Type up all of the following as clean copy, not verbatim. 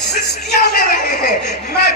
سسکیاں لے رہے ہیں. میں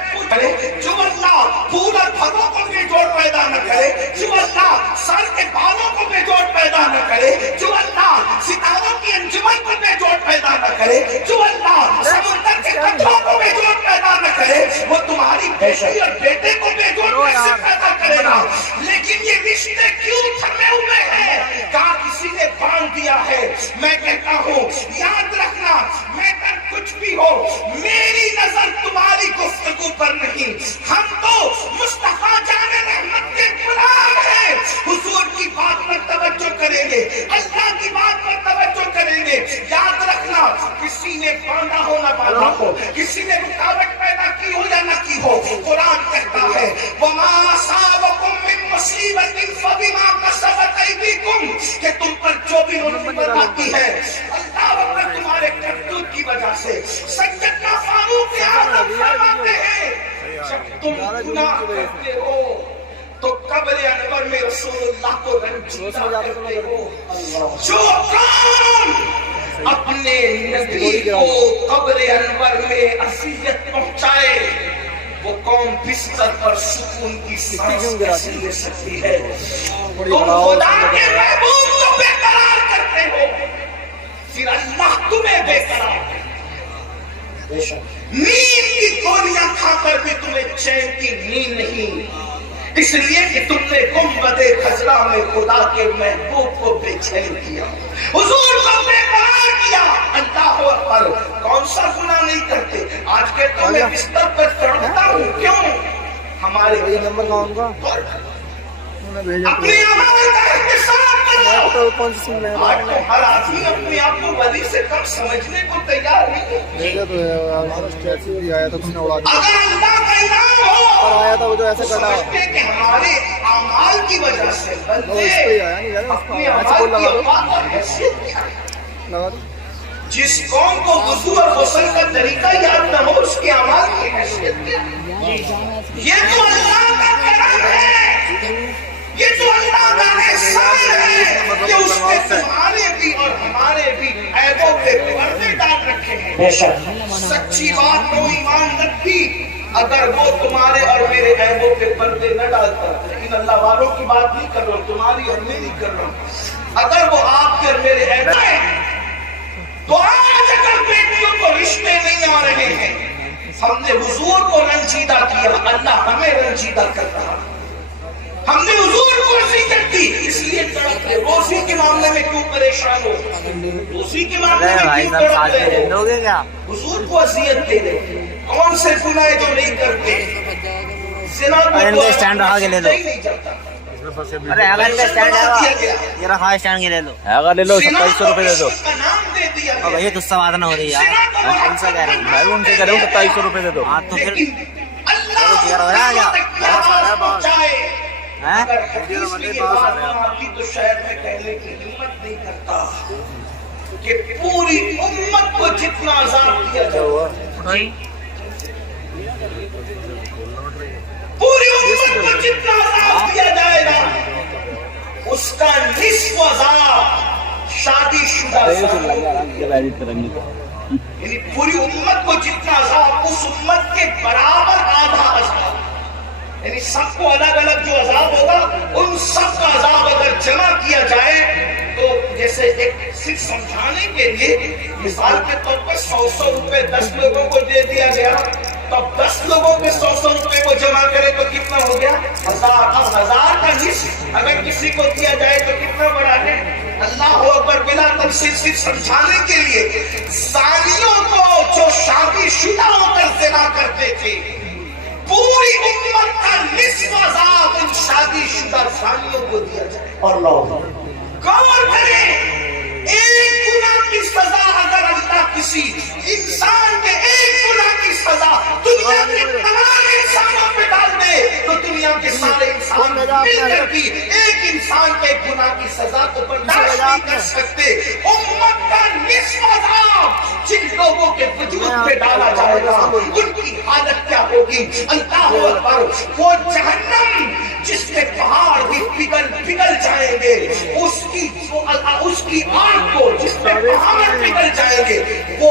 جو اللہ پورا پھلوں کو بے جوڑ پیدا نہ کرے، جو اللہ سر کے بالوں کو بے جوڑ پیدا نہ کرے، جو اللہ ستاروں کی انجمن کو بے جوڑ پیدا نہ کرے، جو اللہ سمندر کے قطروں کو بے جوڑ پیدا نہ کرے، وہ تمہاری بیٹی اور بیٹے کو بے جوڑ کیسے پیدا کرے گا؟ لیکن یہ رشتے کیوں تھمے ہوئے ہیں؟ کہاں کسی نے باندھ دیا ہے. میں کہتا ہوں یاد رکھنا، میں کر کچھ بھی ہو، میری نظر تمہاری گفتگو پر نہیں. ہم تو مصطفیٰ جان رحمت کے غلام ہیں. حضور کی بات پر توجہ کریں گے، اللہ کی بات پر توجہ کریں گے. یاد رکھنا، کسی نے باندھا ہو نہ باندھا ہو، کسی نے رکاوٹ پیدا کی ہو یا نہ کی ہو، قرآن کہتا ہے وَمَا أَصَابَكُم مِّن مُّصِيبَةٍ فَبِمَا كَسَبَتْ أَيْدِيكُمْ، کہ تم پر جو بھی مصیبت آتی ہے اللہ اکبر تمہارے کرتوت کی وجہ سے. سیدنا فاروق اعظم فرماتے ہیں جب تم گناہ کرتے ہو تو قبر انور میں رسول اللہ کو رنجیدہ کرتے ہو. جو قوم اپنے نبی کو قبر انور میں اذیت پہنچائے، وہ قوم بستر پر سکون کی سانس کیسے لے سکتی ہے؟ تم خدا کے محبوب کو بے قرار کرتے ہو، پھر اللہ تمہیں بے قرار کرتے. نیند کی گولیاں کھا کر بھی تمہیں چین کی نیند نہیں، اس لیے کہ تم نے گنبد خضرا میں خدا کے محبوب کو بے چین کیا، حضور کو بے قرار کیا. اللہ اکبر، کون سا گناہ نہیں کرتے؟ آج کے تو میں بستر پر تڑپتا ہوں، کیوں؟ ہمارے نمبر کون کا اپنے اعمال کا احتساب کرو. آج تو ہر آدمی اپنے آپ کو ولی سے کم سمجھنے کو تیار نہیں. اگر اللہ کا انعام ہو سمجھتے کہ ہمارے اعمال کی وجہ سے بندے اپنے اعمال کی اوقات اور حیثیت کیا ہے. جس قوم کو وضو اور غسل کا طریقہ یاد نہ ہو، اس کے اعمال کی حیثیت کیا ہے؟ یہ تو اللہ کا کرم ہے، یہ تو اللہ کا احسان ہے کہ اس نے تمہارے بھی اور ہمارے بھی عیبوں پہ پردے ڈال رکھے ہیں. سچی بات تو ایمان رکھتی اگر وہ تمہارے اور میرے عیبوں پہ پردے نہ ڈالتا. لیکن اللہ والوں کی بات نہیں کر رہا ہوں، تمہاری اور میری کر رہا ہوں. اگر وہ آپ کے اور میرے عیب ہیں تو آج اگر بیٹیوں کو رشتے نہیں آ رہے ہیں، ہم نے حضور کو رنجیدہ کیا، اللہ ہمیں رنجیدہ کر رہا. ہم نے حضور کو اذیت دی، اس لیے تڑپ رہے. روزی کے معاملے میں کیوں پریشان ہو؟ روزی کے معاملے میں کیوں تڑپ رہے ہو؟ حضور کو اذیت دے رہے. کون سے گناہ جو نہیں کرتے؟ زنا کو نہیں جاتا. ارے اگر اسٹینڈ ہے یہ رکھا اسٹینڈ کے لے لو، اگر لے لو 2700 روپے دے دو. اب یہ تجھ سے بات نہ ہو رہی یار، ان سے کہہ رہا ہوں، میں ان سے کہہ رہا ہوں 2700 روپے دے دو. ہاں تو پھر تو شاید میں کہنے کی ہمت نہیں کرتا کہ پوری امت کو جتنا عذاب دیا جائے، پوری امت کو جتنا عذاب دیا جائے گا اس کا نصف عذاب شادی شدہ. یعنی پوری امت کو جتنا عذاب، اس امت کے برابر آدھا عذاب. یعنی سب کو الگ الگ جو عذاب ہوگا ان سب کا عذاب اگر جمع کیا جائے تو جیسے ایک صرف سمجھانے کے لیے مثال کے طور پر 100 روپے 10 لوگوں کو دے دیا گیا، تو 10 لوگوں کے 100 روپے کو جمع کرے تو کتنا ہو گیا؟ 1000. اب 1000 کا نصف اگر کسی کو دیا جائے تو کتنا بڑا ہے؟ اللہ اکبر. بلا تفصیل صرف سمجھانے کے لیے، زانیوں کو جو شادی شدہ ہو کر زنا کرتے تھے، پوری امت کا نصف عذاب ان شادی شدہ زانیوں کو دیا جائے. اللہ غور کریں، ایک گناہ کی سزا اگر اللہ کسی انسان کے ایک گناہ کی سزا دنیا کے تمام انسانوں پہ ڈال دے تو دنیا کے سارے انسان مل کر بھی ایک انسان کے گناہ کی سزا کو برداشت نہیں کر سکتے. امت کا نصف عذاب جن لوگوں کے وجود پہ ڈالا جائے گا ان کی حالت کیا ہوگی؟ اللہ اکبر. وہ جہنم جس کے پہاڑ بھی پگھل جائیں گے، اس کی آگ کو جس پہ پہاڑ پگھل جائیں گے، وہ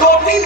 2-3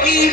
3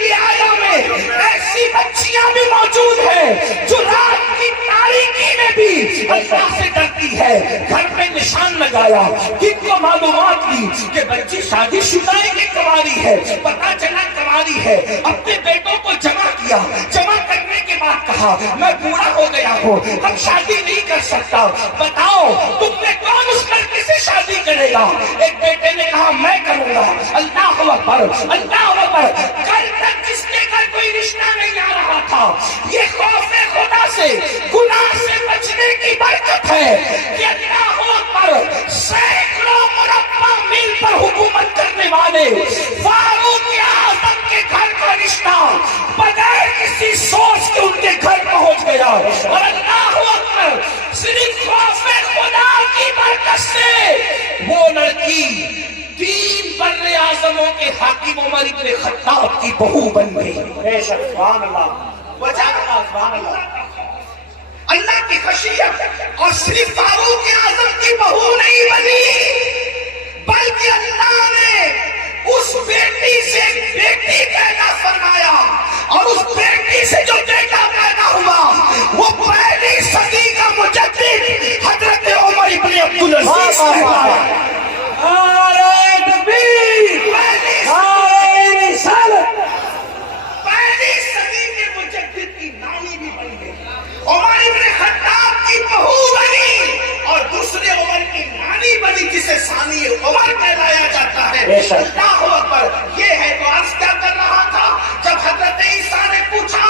رعایا میں ایسی بچیاں بھی موجود ہیں جو رات کی تاریکی میں بھی اللہ سے ڈرتی ہے. گھر پہ نشان لگایا، کن کو معلومات دی کہ بچی شادی شدہ ہے کہ کنواری ہے، پتا چلا کنواری ہے. اپنے بیٹوں کو جمع کیا، جمع کرنے کے بعد کہا میں بوڑھا ہو گیا ہوں، اب شادی نہیں کر سکتا، بتاؤ تم میں کون اس لڑکی سے شادی کرے گا؟ ایک بیٹے نے کہا میں کروں گا. اللہ اکبر، اللہ اکبر. کل تک جس کے گھر کوئی رشتہ نہیں آ رہا تھا، یہ خوف خدا سے، گناہ سے بچنے کی برکت ہے کہ اللہ اکبر سینکڑوں مربع میل پر حکومت کرنے والے فاروق اعظم کے گھر کا رشتہ بغیر کسی سوچ کے ان کے گھر پہنچ گیا. اور اللہ اکبر صرف خوف خدا کی برکت سے وہ لڑکی 3 بر اعظموں کے حاکم عمر ابن خطاب کی بہو بن گئی. بے شک سبحان اللہ. وجہ سبحان اللہ، اللہ کی خشیت. اور صرف فاروق اعظم کی بہو نہیں بنی، بلکہ اللہ نے اس بیٹی سے بیٹی پیدا فرمایا، اور اس بیٹی سے جو بیٹا پیدا ہوا وہ پہلی صدی کا مجدد حضرت عمر ابن عبدالعزیز کہلایا. پہلی صدی کے مجدد کی نانی بھی بن گئی، عمر ابن خطاب کی بہو بنی، اور دوسرے عمر کی نانی بنی جسے ثانی عمر کہلایا جاتا ہے. اللہ اکبر. یہ ہے تو عرض کیا کر رہا تھا جب حضرت عیسیٰ نے پوچھا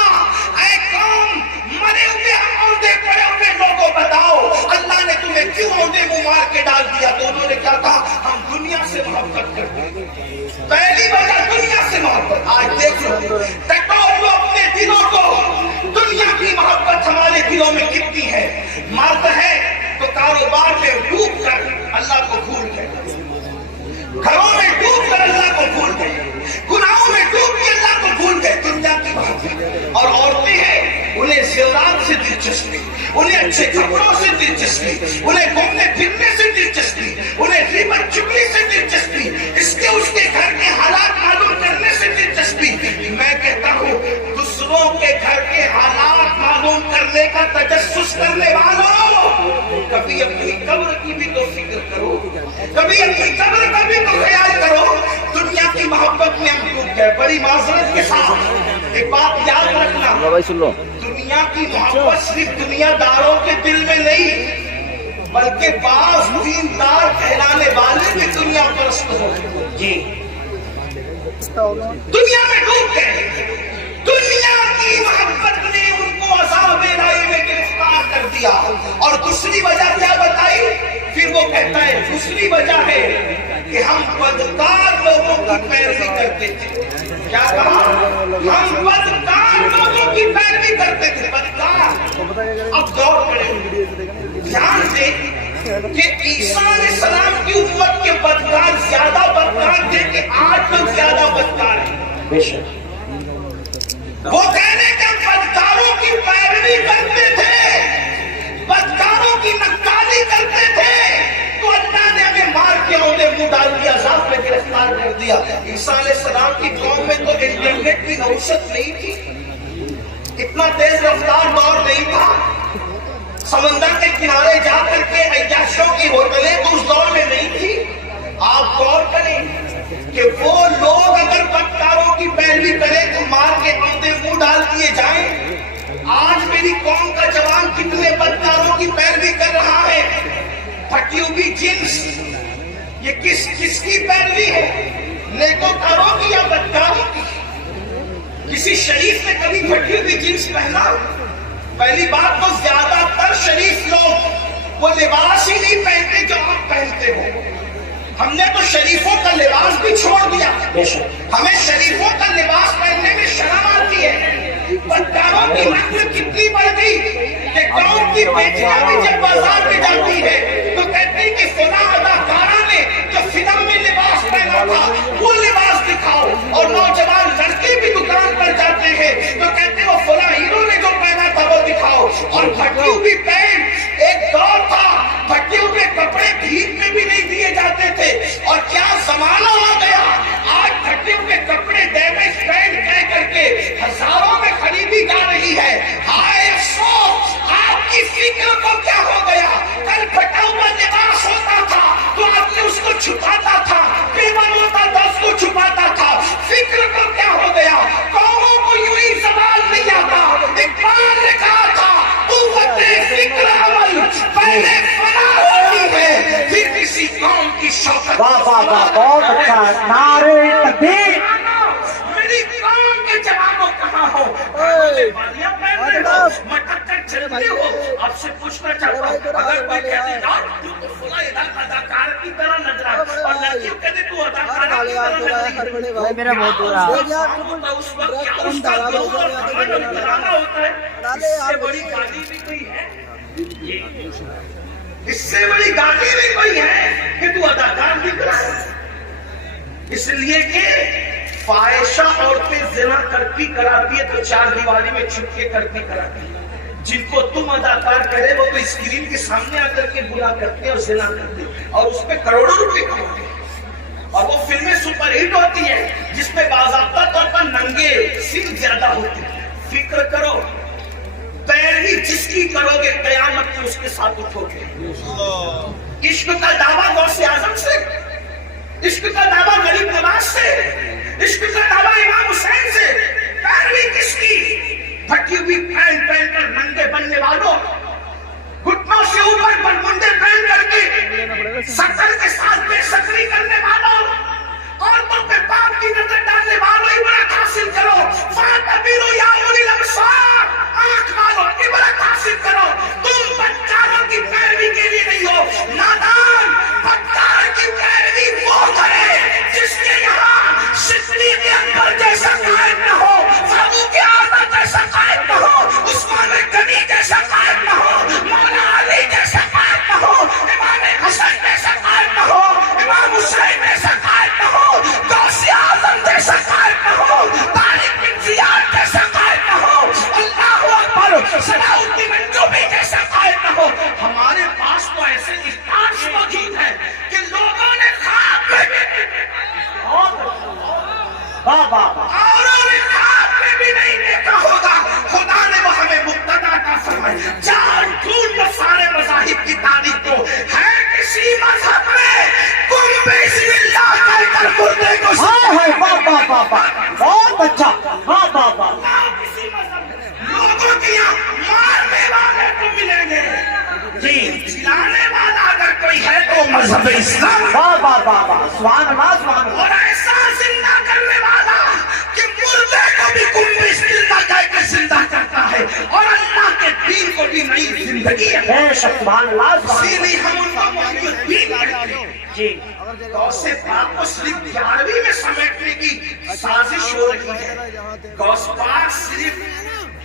اے قوم مرے ہوئے اونڈے پڑے ہوئے لوگوں بتاؤ اللہ نے تمہیں کیوں اونڈے منہ مار کے ڈال دیا؟ تو انہوں نے کیا کہا ہم دنیا سے محبت کرتے ہیں. پہلی وجہ دنیا سے محبت. آج دیکھ لو ٹٹول لو اپنے دلوں کو، دنیا کی محبت ہمارے دلوں میں کتنی ہے. مرد ہے تو کاروبار میں ڈوب کر اللہ کو بھول گئے، گھروں میں ڈوب کر اللہ کو بھول گئے، گناہوں میں ڈوب کے اللہ کو بھول گئے. دنیا کی محبت. اور عورتیں ہیں انہیں زیورات سے دلچسپی، انہیں اچھے کپڑوں سے دلچسپی، انہیں گھومنے پھرنے سے دلچسپی، انہیں غیبت چگلی سے دلچسپی، اس کے گھر کے حالات معلوم کرنے سے دلچسپی. میں کہتا ہوں دوسروں کے گھر کے حالات معلوم کرنے کا تجسس کرنے والوں، کبھی اپنی قبر کی بھی تو فکر کرو، کبھی اپنی قبر کا بھی تو خیال کرو. دنیا کی محبت میں ہم ڈوب گئے. بڑی معذرت کے ساتھ ایک بات یاد رکھنا، دنیا کی محبت صرف دنیا داروں کے دل میں نہیں، بلکہ بعض دیندار کہلانے والے بھی دنیا پرست ہو. جی دنیا میں ڈوب گئے. دنیا کی محبت نے ان کو عذاب الہی میں گرفتار کر دیا. اور دوسری وجہ کیا بتائی؟ پھر وہ کہتا ہے دوسری وجہ ہے کہ ہم بدکار لوگوں کی پیروی کرتے تھے. کیا کہا؟ ہم بدکار لوگوں کی پیروی کرتے تھے. بدکار. اب غور کریں، دھیان دیں کہ عیسیٰ علیہ السلام کی امت کے بدکار زیادہ بدکار تھے کہ آج لوگ زیادہ بدکار ہیں. بے شک. وہ کہنے کے بدکاروں کی پیروی کرتے تھے، بدکاروں کی نقالی کرتے تھے، تو اللہ نے ہمیں مار کے انہیں منہ ڈال دیا، عذاب میں گرفتار کر دیا. عیسیٰ علیہ السلام کی قوم میں تو انٹرنیٹ کی نوسط نہیں تھی، اتنا تیز رفتار دور نہیں تھا. سمندر کے کنارے جا کر کے عیاشوں کی ہوٹلیں تو اس دور میں نہیں تھی. آپ غور کریں کہ وہ لوگ اگر بدکاروں کی پیروی کریں تو مار کے اندھے منہ ڈال دیے جائیں. آج میری قوم کا جوان کتنے بدکاروں کی پیروی کر رہا ہے. پھٹی ہوئی جنس، یہ کس کی پیروی ہے؟ نیکوکاروں کی یا بدکاروں کی؟ کسی شریف نے کبھی پھٹی ہوئی جنس پہنا؟ پہلی بات تو زیادہ تر شریف لوگ وہ لباس ہی نہیں پہنتے جو آپ پہنتے ہو. ہم نے تو شریفوں کا لباس بھی چھوڑ دیا. ہمیں شریفوں کا لباس پہننے میں شرم آتی ہے. بدکاروں کی نقل کتنی بڑھ گئی کہ گاؤں کی بیٹیاں بھی جب بازار میں جاتی ہے تو کہتی ہیں کہ فلاں اداکارہ نے جو فلم میں لباس پہنا تھا وہ لباس دکھاؤ. اور نوجوان لڑکے بھی دکان پر جاتے ہیں تو کہتے ہیں وہ فلاں ہیرو نے جو پہنا تھا وہ دکھاؤ. اور پھٹی ہوئی پینٹ، ایک دور تھا پھٹے ہوئے کپڑے بھیک میں بھی نہیں دیے جاتے تھے. اور کیا زمانہ ہو گیا ہوتی ہے. ہائے افسوس آپ کی فکر کو کیا ہو گیا. کل پھٹا ہوا لباس ہوتا تھا تو آدمی اس کو چھپاتا تھا, پیمن ہوتا تھا اس کو چھپاتا تھا. فکر کو کیا ہو گیا. قوموں کو یوں ہی سوال نہیں آتا. اقبال نے کہا تھا قوت فکر عمل پہلے فنا ہوتی ہے پھر کسی قوم کی شوکت. واہ واہ واہ, بہت اچھا. نعرے تکبیر. میری قوم کے جوانوں کہاں ہو. مٹک کر چلتے ہو. آپ سے پوچھنا چاہتا ہوں اگر کوئی کہتے تو فلاں اداکار کی طرح نظر آئے اور لڑکی کہتے تو اداکار کی طرح نظر بھائی میرا بہت برا. اس وقت کیا اس کا گروہ اور کمانڈ کرانا ہوتا ہے. اس سے بڑی گالی بھی کوئی ہے. اس سے بڑی گالی بھی کوئی ہے کہ تو اداکار بھی کرا. اس لیے کہ فاحشہ عورتیں زنا کرتی کراتی ہے تو چار دیواری میں چھپ کے کرتی کراتی ہے. جن کو تم اداکار کرے وہ تو اسکرین کے سامنے آ کر کے بلا کرتے ہیں اور زنا کرتے ہیں اور اس پہ کروڑوں روپے کماتے ہیں. اور وہ فلمیں سپر ہٹ ہوتی ہے جس میں باضابطہ طور پر ننگے سین زیادہ ہوتے ہیں. فکر کرو پیروی جس کی کرو گے قیامت میں اس کے ساتھ اٹھو گے. عشق کا دعویٰ غوث اعظم سے, عشق کا دعویٰ غریب نواز سے, عشق کا دعویٰ امام حسین سے. پیروی کس کی. پھٹی ہوئی پینٹ پہن کر ننگے بننے والوں, گھٹنوں سے اوپر برمنڈے پہن کر کے سکر کے ساتھ بے سکری کرنے والوں, عورتوں پہ پاپ کی نظر ڈالنے والوں عبرت حاصل کرو. فَاعْتَبِرُوا يَا أُولِي الْأَبْصَارِ, آنکھ والوں عبرت حاصل کرو. تم بدکاروں کی پیروی کے لیے نہیں ہو. نادان بدکار کی پیروی وہ کرے جس کے یہاں صدیق اکبر جیسا قائد نہ ہو, فاروق اعظم جیسا قائد نہ ہو, عثمان غنی جیسا قائد نہ ہو, مولا علی جیسا قائد نہ ہو, امام حسن جیسا قائد نہ ہو, امام حسین جیسا قائد نہ ہو, غوث اعظم جیسا قائد نہ ہو, طارق بن زیاد جیسا قائد نہ ہو, اللہ اکبر صلاح الدین ایوبی جیسا قائد نہ ہو. ہمارے پاس تو ایسے اسٹارس موجود ہیں کہ لوگوں نے خواب میں بھی نہیں دیکھا ہوگا. خدا نے وہ ہمیں مقتدا عطا فرمائی. چار ڈھونڈ سارے مذاہب کی تاریخ کو ہے کسی مذہب میں تم بسم اللہ کہہ کر مردے کو بہت اچھا. واہ واہ واہ. کسی مذہب میں لوگوں کے یہاں مارنے والے تو ملیں گے جی, چلانے والا اگر کوئی ہے تو مذہب اسلام. واہ واہ واہ واہ, سبحان اللہ سبحان اللہ. اور ایسا زندہ کرنے والا کہ مردے کو بھی کم بسم اللہ کہہ کے زندہ کرتا ہے اور اللہ کے دین کو بھی نئی زندگی ہے. بے شک سبحان اللہ سبحان اسی لیے ہم ان کو محی الدین کہتے ہیں جی. غوث پاک کو صرف 11ویں میں سمیٹنے کی سازش ہو رہی ہے. غوث پاک صرف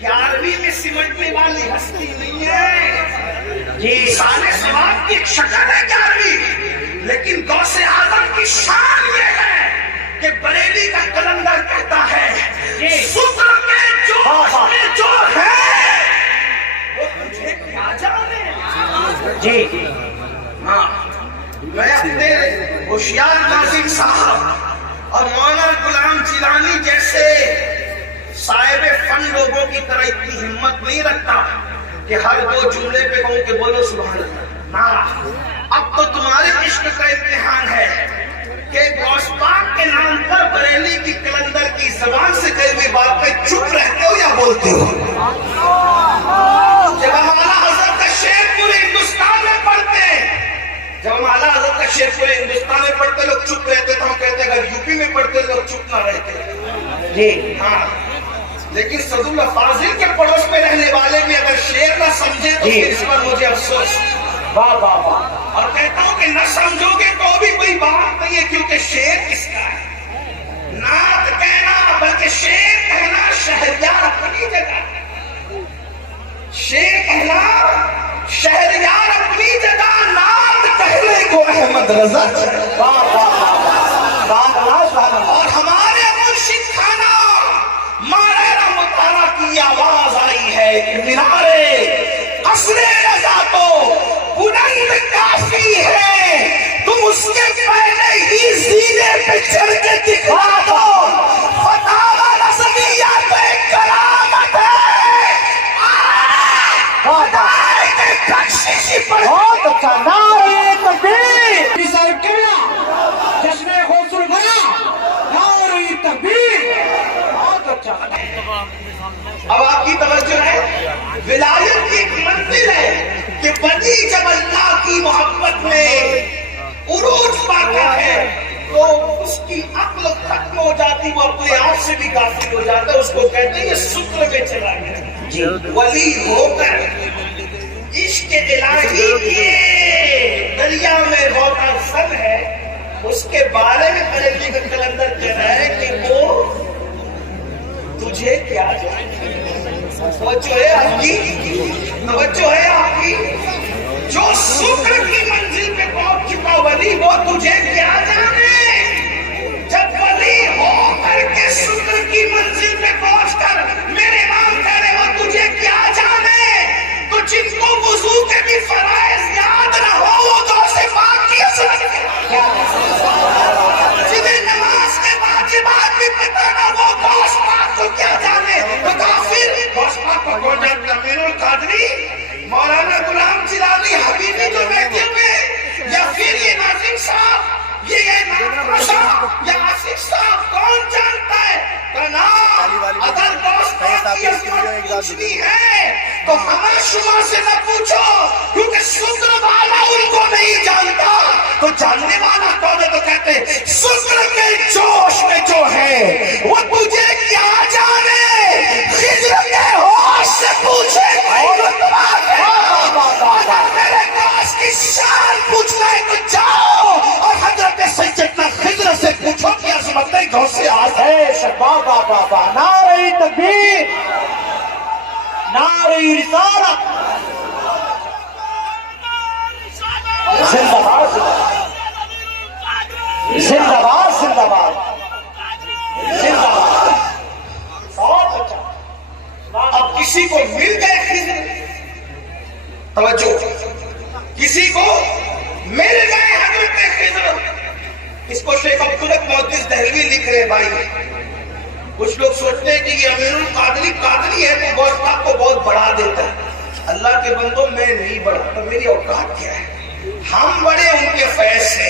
11ویں میں سمٹنے والی ہستی نہیں ہے جی. سارے ثواب کی ایک شکل ہے 11ویں, لیکن غوث اعظم کی شان یہ ہے کہ بریلی کا کلندر کہتا ہے شکر کے جوش میں جو ہے وہ تجھے کیا جانے جی. ہاں, میں اپنے ہوشیار ناظم صاحب اور مولانا غلام جیلانی جیسے صاحب فن لوگوں کی طرح اتنی ہمت نہیں رکھتا کہ ہر دو جملے پہ کہوں کہ بولو سبحان اللہ. اب تو تمہارے عشق کا امتحان ہے کہ غوث پاک کے نام پر بریلی کی کلندر کی زبان سے کہی ہوئی بات پہ چپ رہتے ہو یا بولتے ہو. جب ہم اعلیٰ حضرت کا شعر پورے ہندوستان میں پڑھتے ہیں, جب ہم اعلیٰ حضرت کا شعر پورے ہندوستان میں پڑھتے لوگ چپ رہتے تو ہم کہتے ہیں اگر یوپی میں پڑھتے لوگ چپ نہ رہتے جی. ہاں, لیکن صدر اللہ فاضل کے پڑوس میں رہنے والے بھی اگر شعر نہ سمجھے تو اس پر مجھے افسوس. واہ واہ واہ. اور کہتا ہوں کہ نہ سمجھو گے تو بھی کوئی بات نہیں ہے, کیونکہ شعر کس کا ہے. نعت کہنا بلکہ شعر کہنا شہریار اپنی جگہ, شعر کہنا شہریار اپنی جگہ, نعت کہنے کو احمد رضا. واہ واہ واہ. اور ہمارے مرشد خانہ مارے مطالعہ کی آواز آئی ہے مینارے قصر رضا تو بلند کافی ہے, تم اس کے پہلے ہی سینے پہ چڑھ کے دکھا دو. فتح رضویہ پہ کرامت ہے, اچھا اب آپ کی توجہ ہے، ولایت کی ایک منزل ہے کہ ولی جب اللہ کی محبت میں عروج پاتا ہے تو اس کی عقل ختم ہو جاتی، وہ اپنے آپ سے بھی غافل ہو جاتا ہے، اس کو کہتے ہیں یہ سکر میں چلا گیا۔ ولی ہو کر عشق الہی کے دریا میں غوطہ زن ہے، اس کے بارے میں بریلوی کا کلندر کہہ رہا ہے کہ وہ تجھے کیا جانے۔ توجہ ہے آپ کی، توجہ ہے آپ کی، جو شکر کی منزل پہ پہنچ چکا ولی وہ تجھے کیا جانے۔ جب ولی ہو کر کے شکر کی منزل پہ پہنچ کر میرے امام کہہ رہے وہ تجھے کیا جانے، تو جن کو وضو کے بھی فرائض یاد نہ ہو وہ تو سے پاک کی اصل جنہیں نماز کے واجبات بھی پتہ نہ وہ گوشت پاک کو کیا جانے۔ تو کافر گوشت پاک کو کون جانتا؟ امیر القادری، مولانا غلام جیلانی، حبیبی جو بیٹھے ہوئے، یا پھر یہ ناظم صاحب، یہ یا آصف صاحب، کون جانتا ہے؟ کہنا اگر گوشت پاک کی عظمت پوچھنی ہے تو ہمیں شما سے نہ پوچھو، کیونکہ شکر والا ان کو نہیں جانتا، تو جاننے والا کون ہے؟ تو کہتے ہیں شکر کے جوش میں جو ہے وہ تجھے کیا جانے، خضر کے ہوش سے پوچھے میرے گوشت کی شان پوچھنا ہے تو جاؤ اور حضرت سیدنا خضر سے پوچھو کہ عظمت غوث اعظم ہے۔ بابا بابا نعرہ تکبیر، نعرہ رسالت، زندہ باد زندہ باد زندہ باد زندہ باد۔ بہت اچھا۔ اب کسی کو مل گئے خضر، توجہ، کسی کو مل گئے حضرت خضر، اس کو شیخ عبدالحق محدث دہلوی لکھ رہے بھائی۔ کچھ لوگ سوچتے ہیں کہ یہ امیر القادری قادری ہے تو گوشت پاک کو بہت بڑھا دیتا ہے۔ اللہ کے بندوں میں نہیں بڑھاتا، میری اوقات کیا ہے، ہم بڑے ان کے فیض سے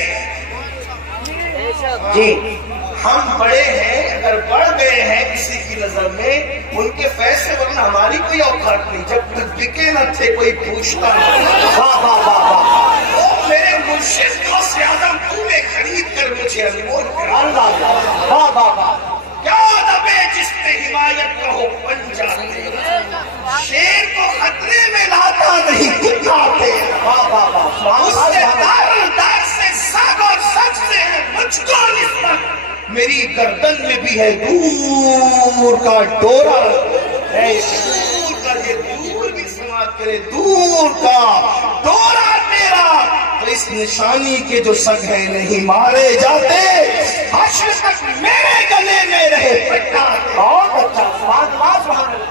جی، ہم بڑے ہیں، اگر بڑھ گئے ہیں کسی کی نظر میں ان کے فیض سے، ورنہ ہماری کوئی اوقات نہیں، جب تک بکے نہ تھے کوئی پوچھتا نہیں۔ واہ واہ واہ واہ، میرے مرشد کو زیادہ تو نے خرید کر مجھے انمول کر اللہ اللہ، واہ واہ واہ، کیا دبے جس نے حمایت کا ہو پنجا، شیر کو خطرے میں لاتا نہیں کتا تھے، واہ واہ واہ، اس سے دار سے ساگ اور سچ سے ہے مجھ کو نسبت، میری گردن میں بھی ہے دور کا ڈورا، دور کا یہ دور بھی سماعت کرے، دور کا ڈورا تیرا، تو اس نشانی کے جو سگ ہیں نہیں مارے جاتے، حشر تک میرے گلے میں رہے پٹا۔ بہت اچھا، سبحان اللہ۔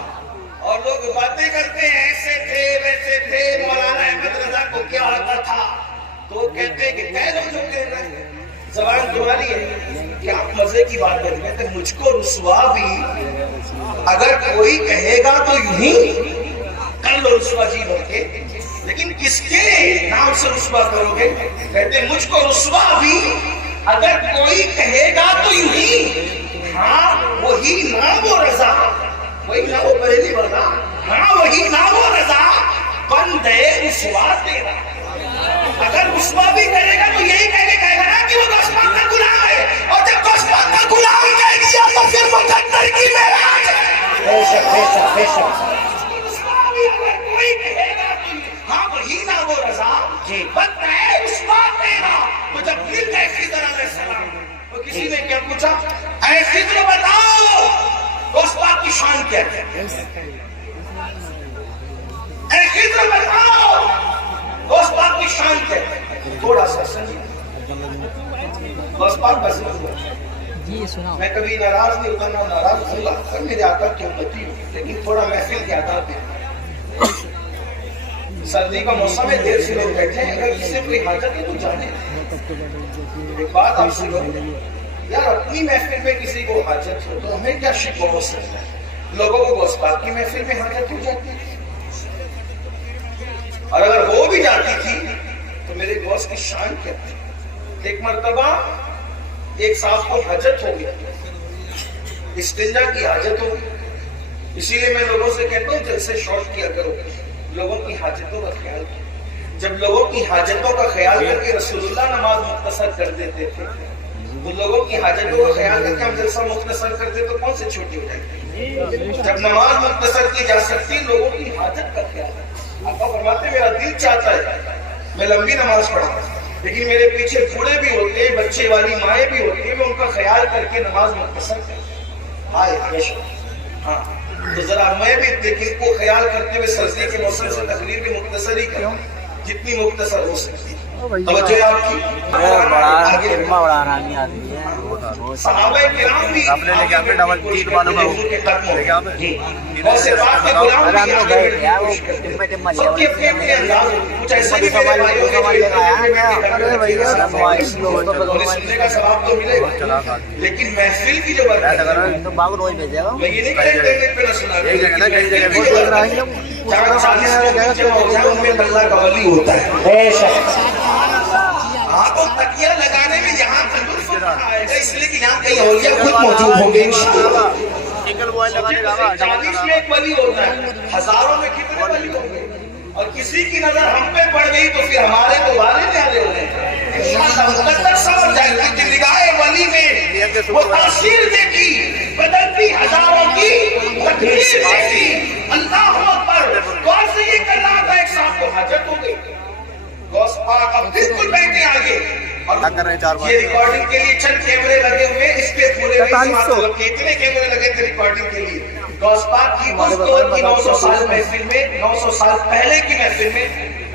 اور لوگ باتیں کرتے ہیں ایسے تھے ویسے تھے، مولانا احمد رضا کو کیا آتا تھا، تو وہ کہتے ہیں کہ کہہ دو جو کہہ رہے ہیں، زبان تمہاری ہے، کیا مزے کی بات ہے، کہتے ہیں مجھ کو رسوا بھی اگر کوئی کہے گا تو یوں ہی کر لو رسوا جی بول کے، لیکن کس کے نام سے رسوا کرو گے؟ کہتے ہیں مجھ کو رسوا بھی اگر کوئی کہے گا تو یوں ہی، ہاں وہی نام و رضا، وہی نہ وہ بریلی والا، ہاں وہی نہ وہ رضا، بندے رسوا تیرا، اگر رسوا بھی کرے گا تو یہی کہے گا نا کہ وہ گوشت کا غلام ہے، اور جب گوشت کا غلام کہہ دیا تو پھر مقدر کی معراج ہے۔ بے شک بے شک بے شک، رسوا بھی اگر کوئی کہے گا تو ہاں وہی نہ وہ رضا، جی، بندہ ہے رسوا تیرا۔ تو جب مل گئے خضر علیہ السلام تو کسی نے کیا پوچھا، اے خضر بتاؤ گوشت پاک کی شان کیا ہے، اے خضر بتاؤ گوشت پاک کی شان کیا ہے، تھوڑا سا سنیے، گوشت پاک بس میں کبھی ناراض نہیں ہوتا، نہ ناراض ہوگا، سر میرے آقا کی امتی ہوں، لیکن تھوڑا محفل کے آداب ہے، سردی کا موسم ہے، دیر سے لوگ بیٹھے ہیں، اگر کسی سے کوئی حاجت ہے تو جانے۔ ایک بات آپ سے کہوں یار، اپنی محفل میں کسی کو حاجت ہو تو ہمیں کیا شکوہ ہو سکتا ہے، لوگوں کو گوشت پاک کی محفل میں حاجت ہو جاتی ہے، اور اگر وہ بھی جاتی تھی تو میرے گوشت کی شان کیا تھی۔ ایک مرتبہ ایک صاحب کو حاجت ہو گیا، استنجا کی حاجت ہو. اسی لیے میں لوگوں سے کہتا ہوں جلسے شارٹ کیا کرو, لوگوں کی حاجتوں کا خیال کرو. جب لوگوں کی حاجتوں کا خیال کر کے رسول اللہ نماز مختصر کر دیتے تھے, تو لوگوں کی حاجتوں کا خیال کر کے ہم جلسہ مختصر کرتے تو کون سے چھوٹی ہو جائے گی؟ جب نماز مختصر کی جا سکتی, لوگوں کی حاجت کا خیال ہے. آقا فرماتے میرا دل چاہتا ہے میں لمبی نماز پڑھا, لیکن میرے پیچھے بوڑھے بھی ہوتے ہیں, بچے والی مائیں بھی ہوتی ہیں, میں ان کا خیال کر کے نماز مختصر کرتا. ہاں تو ذرا میں بھی لیکن کو خیال کرتے ہوئے سردی کے موسم سے تقریر بھی مختصر ہی کروں جتنی مختصر ہو سکتی. توجہ آپ کی بڑا آرامی آدمی ہے. صحابہ کرام بھی اپنے لے کے آپ ڈبل ٹیٹ والوں کا ایسے بات کے غلام ارے ہم بھی تو آگے گئے تھے یار, وہ ٹمے ٹمے سب کے اپنے اپنے انداز کچھ ایسے بھی میرے بھائیوں نے سننے کا ثواب تو ملے گا, لیکن محفل کی جو برکت ہے تو باغ روز بھیجے گا. میں یہ نہیں کہتے پہ نہ سنا ایک جگہ نا کئی جگہ محفل کی جو برکت ہے, جہاں 40 لوگ جمع ہو جائیں ان میں اللہ کا ولی ہوتا ہے. بے شک ہاں تو تکیہ لگانے میں یہاں تندرست آئے گا, اس لیے کہ یہاں کئی اولیاء خود موجود ہوں گے انشاءاللہ. سنگل بوائل لگانے کا 40 میں ایک ولی ہوتا ہے, ہزاروں میں کتنے ولی ہوں گے, اور کسی کی نظر ہم پہ پڑ گئی تو پھر ہمارے تو والے نہالے ہو گئے. انشاءاللہ تک سمجھ جائے گی کہ نگاہ ولی میں وہ تاثیر دیکھی, بدلتی ہزاروں کی تقدیر دیکھی. اللہ اکبر. غور سے یہ کر رہا تھا, ایک صاحب کو حاجت ہو گئی, غوث پاک اب بالکل بیٹھے آگے, اور یہ ریکارڈنگ کے لیے چند کیمرے لگے ہوئے, اس کے پورے کتنے کیمرے لگے تھے ریکارڈنگ کے لیے. غوث پاک کی اس دور کی 900 سال محفل میں, 900 سال پہلے کی محفل میں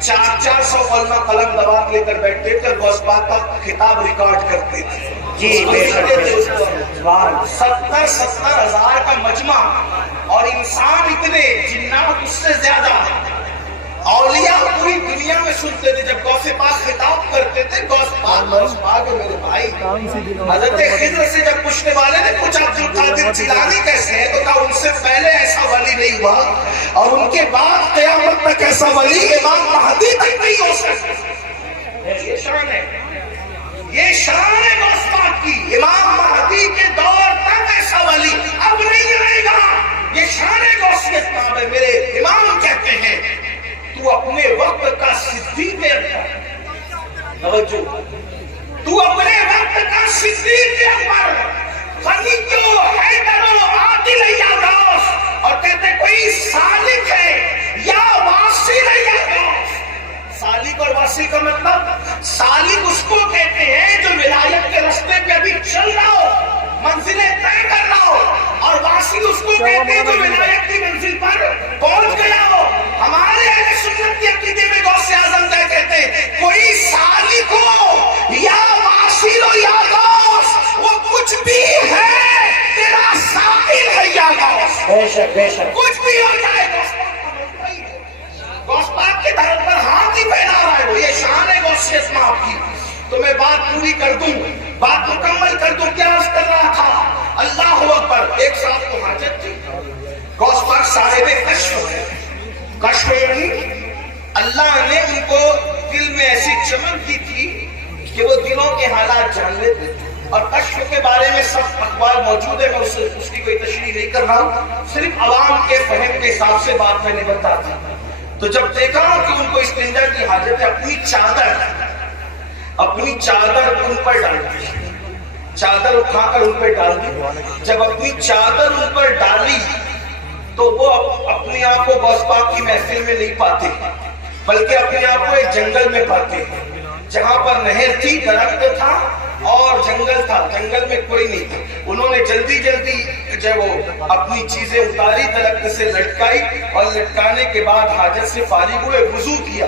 400 علماء قلم دبا لے کر بیٹھتے تھے, غوث پاک کا خطاب ریکارڈ کرتے تھے. جی بے شک 70 ہزار کا مجمع, اور انسان اتنے, جنات اس سے زیادہ, اولیاء پوری دنیا میں سنتے تھے. جب غوث پاک خطاب کرتے تھے, غوث پاک میرے بھائی حضرت خضر سے جب پوچھنے والے نے پوچھا عبد القادر جیلانی کیسے ہے, تو کہا ان سے پہلے ایسا ولی نہیں ہوا, اور ان کے بعد قیامت تک ایسا ولی امام مہدی تک نہیں ہو سکتا. یہ شان ہے, یہ شان ہے غوث پاک کی. امام مہدی کے دور تک ایسا ولی اب نہیں رہے گا. یہ شان ہے غوثیت کا. میرے امام کہتے ہیں تو اپنے وقت کا صدیق اکبر, توجہ, تو اپنے وقت کا صدیق اکبر, غنی تو حیدر و عادل یا غوث, اور کہتے کوئی سالک ہے یا واصل ہے یا غوث. سالک اور واصل کا مطلب, سالک اس کو کہتے ہیں جو ولایت کے راستے پہ ابھی چل رہا ہو, منزلیں طے کر رہا ہو, اور واصل اس کو کہتے ہیں جو ولایت کی منزل پر پہنچ گیا ہو. ہمارے اہل سنت کے عقیدے میں غوث اعظم کہتے ہیں کوئی سالک ہو یا واصل ہو یا غوث, وہ کچھ بھی ہے, تیرا سائل ہے یا غوث. بے شک بے شک کچھ بھی ہو جائے, غوث پاک کے دھرم پر ہاتھ ہی پھیلا رہا ہے وہ. یہ شان ہے غوثیت میں آپ کی. تو میں بات پوری کر دوں, بات مکمل کر دوں. کیا عرض کر رہا تھا؟ اللہ اکبر. ایک صاحب کو حاجت تھی, غوث پاک صاحب کشف ہے. کشف یعنی اللہ نے ان کو دل میں ایسی چمک دی تھی کہ وہ دلوں کے حالات جان لیتے. اور کشف کے بارے میں سب اخبار موجود ہے, میں اس کی کوئی تشریح نہیں کر رہا ہوں, صرف عوام کے فہم کے حساب سے بات میں نے بتاتا. تو جب دیکھا کہ ان کو استنجا کی حاجت ہے, اپنی چادر ان پر ڈال دی, چادر اٹھا کر ان پر ڈال دی. جب اپنی چادر ان پر ڈالی تو وہ اپنے آپ کو غوث پاک کی محفل میں نہیں پاتے, بلکہ اپنے آپ کو ایک جنگل میں پاتے, جہاں پر نہر تھی, درخت تھا اور جنگل تھا, جنگل میں کوئی نہیں تھا. انہوں نے جلدی جب وہ اپنی چیزیں اتاری, درخت سے لٹکائی, اور لٹکانے کے بعد حاجت سے فارغ ہوئے, وضو کیا.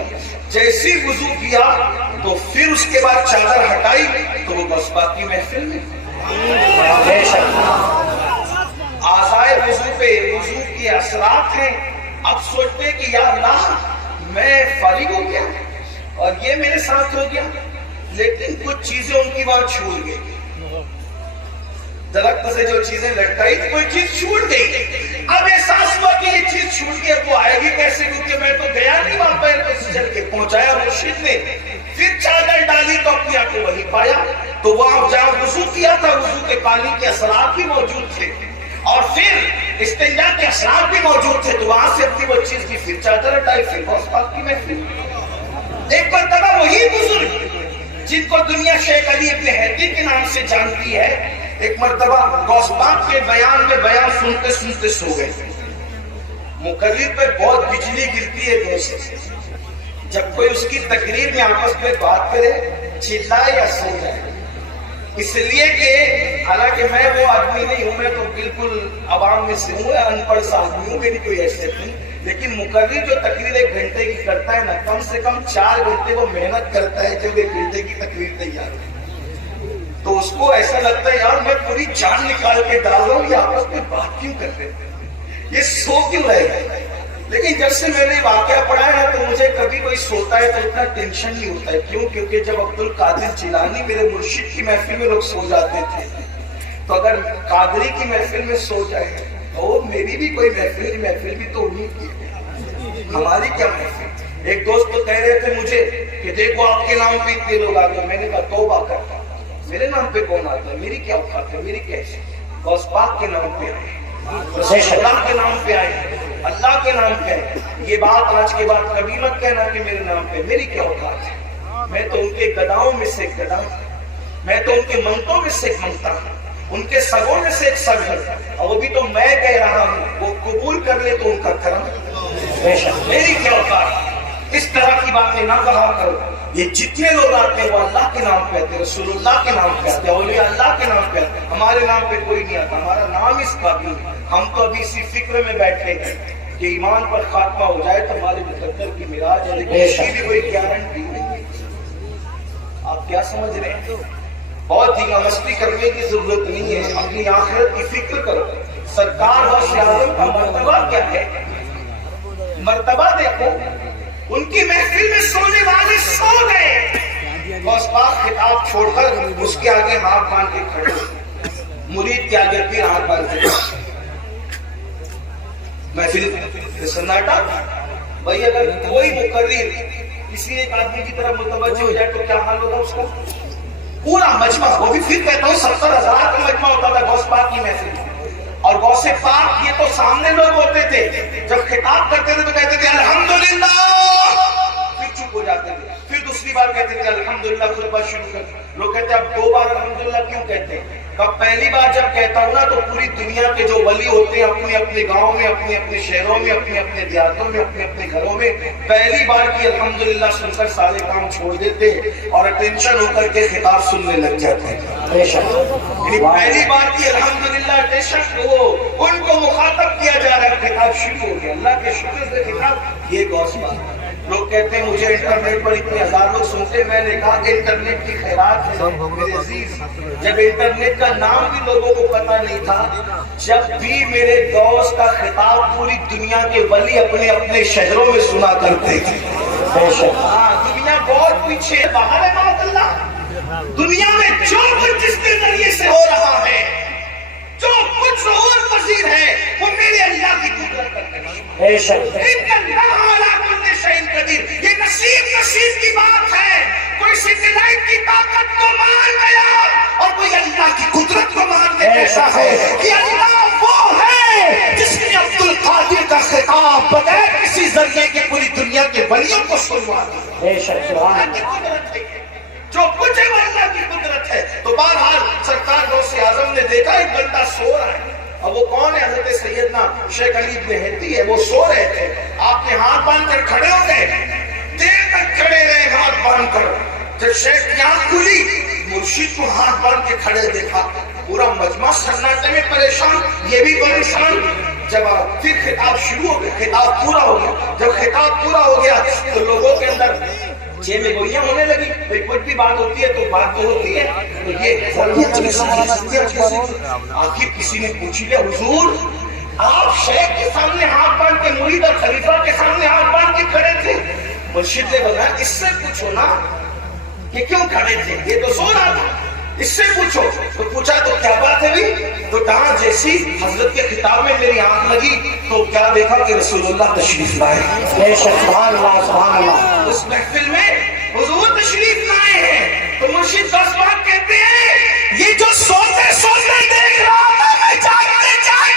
جیسی وضو کیا تو پھر اس کے بعد چادر ہٹائی تو وہ غوث پاک کی محفل میں. بے شک آزائے وضو پہ وضو کے اثرات ہیں. اب سوچتے کہ یا اللہ میں فارغ ہو گیا اور یہ میرے ساتھ ہو گیا, لیکن کچھ چیزیں ان کی وہاں چھوٹ گئی. درخت سے جو چیزیں لٹکائی تھی کوئی چیز چھوٹ گئی. اب احساس ہوا کہ یہ چیز چھوٹ گئی, وہ آئے گی کیسے, کیونکہ میں تو گیا نہیں وہاں پیر پہ چل کے. پہنچایا مرشد نے, پھر چادر ڈالی تو اپنے آپ کو وہی پایا. تو وہاں جہاں وضو کیا تھا, وضو کے پانی کے اثرات بھی موجود تھے. اور پھر استنجا کے اثرات بھی موجود تھے، تو وہاں سے اپنی وہ چیز کی پھر چادر ہٹائی، پھر غوث پاک کی محفل۔ ایک مرتبہ وہی بزرگ جن کو دنیا شیخ علی ابن ہیتی کے نام سے جانتی ہے، ایک مرتبہ غوث پاک کے بیان میں بیان سنتے سنتے سو گئے۔ مقرر پہ بہت بجلی گرتی ہے دوست، جب کوئی اس کی تقریر میں آپس میں بات کرے چلائے یا سو جائے، اس لیے کہ حالانکہ میں وہ آدمی نہیں ہوں، میں تو بالکل عوام میں سے ہوں، ان پڑھ سا آدمی ہوں، میری کوئی حیثیت نہیں، لیکن مقرر جو تقریر 1 گھنٹے کی کرتا ہے نا، کم سے کم 4 گھنٹے وہ محنت کرتا ہے جب 1 گھنٹے کی تقریر تیار ہو، تو اس کو ایسا لگتا ہے یار میں پوری جان نکال کے ڈال رہا ہوں، یہ آپس میں بات کیوں کر رہے ہیں، یہ سو کیوں رہے گا۔ لیکن جب سے میں نے واقعہ پڑھا ہے نا، تو مجھے کبھی کوئی سوتا ہے تو اتنا ٹینشن نہیں ہوتا ہے، کیوں؟ کیونکہ جب عبد القادر جیلانی میرے مرشد کی محفل میں لوگ سو جاتے تھے، تو اگر قادری کی محفل میں سو جائے تو میری بھی کوئی محفل بھی تو انہیں کی ہے، ہماری کیا محفل۔ ایک دوست تو کہہ رہے تھے مجھے کہ دیکھو آپ کے نام پہ اتنے لوگ آ گئے، میں نے کہا توبہ کرتا، میرے نام پہ کون آتا ہے، میری کیا اوقات ہے، میری کیسے، غوث پاک کے نام پہ آئے، اللہ کے نام پہ آئے، اللہ کے نام پہ آئے۔ یہ بات آج کے بعد کبھی مت کہنا کہ میرے نام پہ، میری کیا اوقات ہے، میں تو ان کے گداؤں میں سے ایک گدا، میں تو ان کے منگتوں میں سے ایک منگتا ہوں، ان کے سگوں میں سے ایک سگ ہے، اور وہ بھی تو میں کہہ رہا ہوں، وہ قبول کر لے تو ان کا کرم، میری کیا اوقات۔ اس طرح کی باتیں نہ کہا کرو، یہ جتنے لوگ آتے ہیں وہ اللہ کے نام پہ آتے ہیں، رسول اللہ کے نام پہ آتے ہیں، اولیاء اللہ کے نام پہ آتے ہیں، ہمارے نام پہ کوئی نہیں آتا، ہمارا نام اس قابل ہے۔ ہم تو ابھی اسی فکر میں بیٹھے ہیں کہ ایمان پر خاتمہ ہو جائے تو ہمارے مقدر کی معراج ہے، لیکن اس کی بھی کوئی گارنٹی نہیں۔ آپ کیا سمجھ رہے ہیں؟ بہت ہی مستی کرنے کی ضرورت نہیں ہے، اپنی آخرت کی فکر کرو۔ سرکار غوث اعظم کا مرتبہ کیا ہے، مرتبہ دیکھو، ان کی محفل میں سونے والے سو گئے، غوث پاک خطاب چھوڑ کر اس کے آگے ہاتھ باندھ کے کھڑے، مرید کے آگے پھر ہاتھ باندھ کے محفل سناٹا۔ بھائی اگر کوئی مقرر کسی ایک آدمی کی طرف متوجہ ہو جائے تو کیا حال ہوگا اس کا؟ پورا مجمع، وہ بھی پھر کہتا ہوں 70,000 کا مجمع ہوتا تھا غوث پاک کی محفل میں، اور غوث پاک یہ تو سامنے لوگ ہوتے تھے، جب خطاب کرتے تھے تو کہتے تھے الحمدللہ، پھر چپ ہو جاتے تھے، پھر دوسری بار کہتے تھے الحمدللہ، خطبہ شروع کرتے، لوگ کہتے ہیں اب 2 بار الحمدللہ کیوں کہتے ہیں؟ اب پہلی بار جب کہتا ہوں نا تو پوری دنیا کے جو ولی ہوتے ہیں اپنے اپنے گاؤں میں، اپنے اپنے شہروں میں، اپنے اپنے دیہاتوں میں، اپنے اپنے گھروں میں پہلی بار کی الحمدللہ سن کر سارے کام چھوڑ دیتے اور اٹینشن ہو کر کے خطاب سننے لگ جاتے ہیں۔ یعنی پہلی بار کی الحمدللہ اٹینشن وہ ان کو مخاطب کیا جا رہا ہے، خطاب شروع ہو گیا، اللہ کے شکر سے خطاب۔ یہ غوث پاک لوگ کہتے ہیں مجھے انٹرنیٹ پر اتنے 1000 لوگ سنتے، میں نے کہا کہ انٹرنیٹ کی خیرات ہے میرے عزیز، جب انٹرنیٹ کا نام بھی لوگوں کو پتا نہیں تھا، جب بھی میرے دوست کا خطاب پوری دنیا کے ولی اپنے اپنے شہروں میں سنا کرتے تھے۔ ہاں دنیا بہت پیچھے باہر ہے بہت، اللہ دنیا میں جو کچھ جس کے ذریعے سے ہو رہا ہے، جو کچھ ظہور پذیر ہے وہ میرے اللہ کی قدرت کا قدیر۔ یہ نصیب کی بات ہے، کوئی سیٹلائٹ کی طاقت کو مان گیا اور کوئی اللہ کی قدرت کو مان کے کہتا ہے کہ اللہ وہ ہے جس نے عبد القادر کا خطاب بغیر کسی ذریعے کے پوری دنیا کے ولیوں کو سنوا دیا۔ جو کچھ ہے وہ اللہ کی قدرت ہے۔ تو بہرحال سرکار غوث اعظم نے دیکھا 1 گھنٹہ سو رہا ہے، اب وہ کون ہے؟ حضرت سیدنا شیخ علی ابن ہیتی ہے، وہ سو رہے تھے، آپ نے ہاتھ باندھ کر کھڑے ہو گئے، دیر تک کھڑے رہے ہاتھ باندھ کر، جب شیخ کی آنکھ کھلی مرشد کو ہاتھ باندھ کے کھڑے دیکھا، پورا مجمع سناٹے میں پریشان، یہ بھی پریشان۔ جب پھر خطاب شروع ہو گیا، خطاب پورا ہو گیا، جب خطاب پورا ہو گیا تو لوگوں کے اندر جے میں گوئیاں ہونے لگی، بھئی کچھ بھی بات ہوتی ہے تو بات تو ہوتی ہے، تو یہ آخر کسی نے پوچھی کہ حضور آپ شیخ کے سامنے ہاتھ باندھ کے، مرید اور خلیفہ کے سامنے ہاتھ باندھ کے کھڑے تھے؟ مرشد نے بولا اس سے پوچھو نا کہ کیوں کھڑے تھے، یہ تو سو رہا تھا، اس سے پوچھو۔ تو پوچھا تو کیا بات ہے بھی؟ تو کہاں جیسی حضرت کے خطاب میں میری آنکھ لگی تو کیا دیکھا کہ رسول اللہ تشریف لائے، سبحان اللہ سبحان اللہ، اس محفل میں حضور تشریف لائے ہیں۔ تو مرشد غوث پاک کہتے ہیں یہ جو سوتے سوتے دیکھ رہا تھا میں جاگتے جاگتے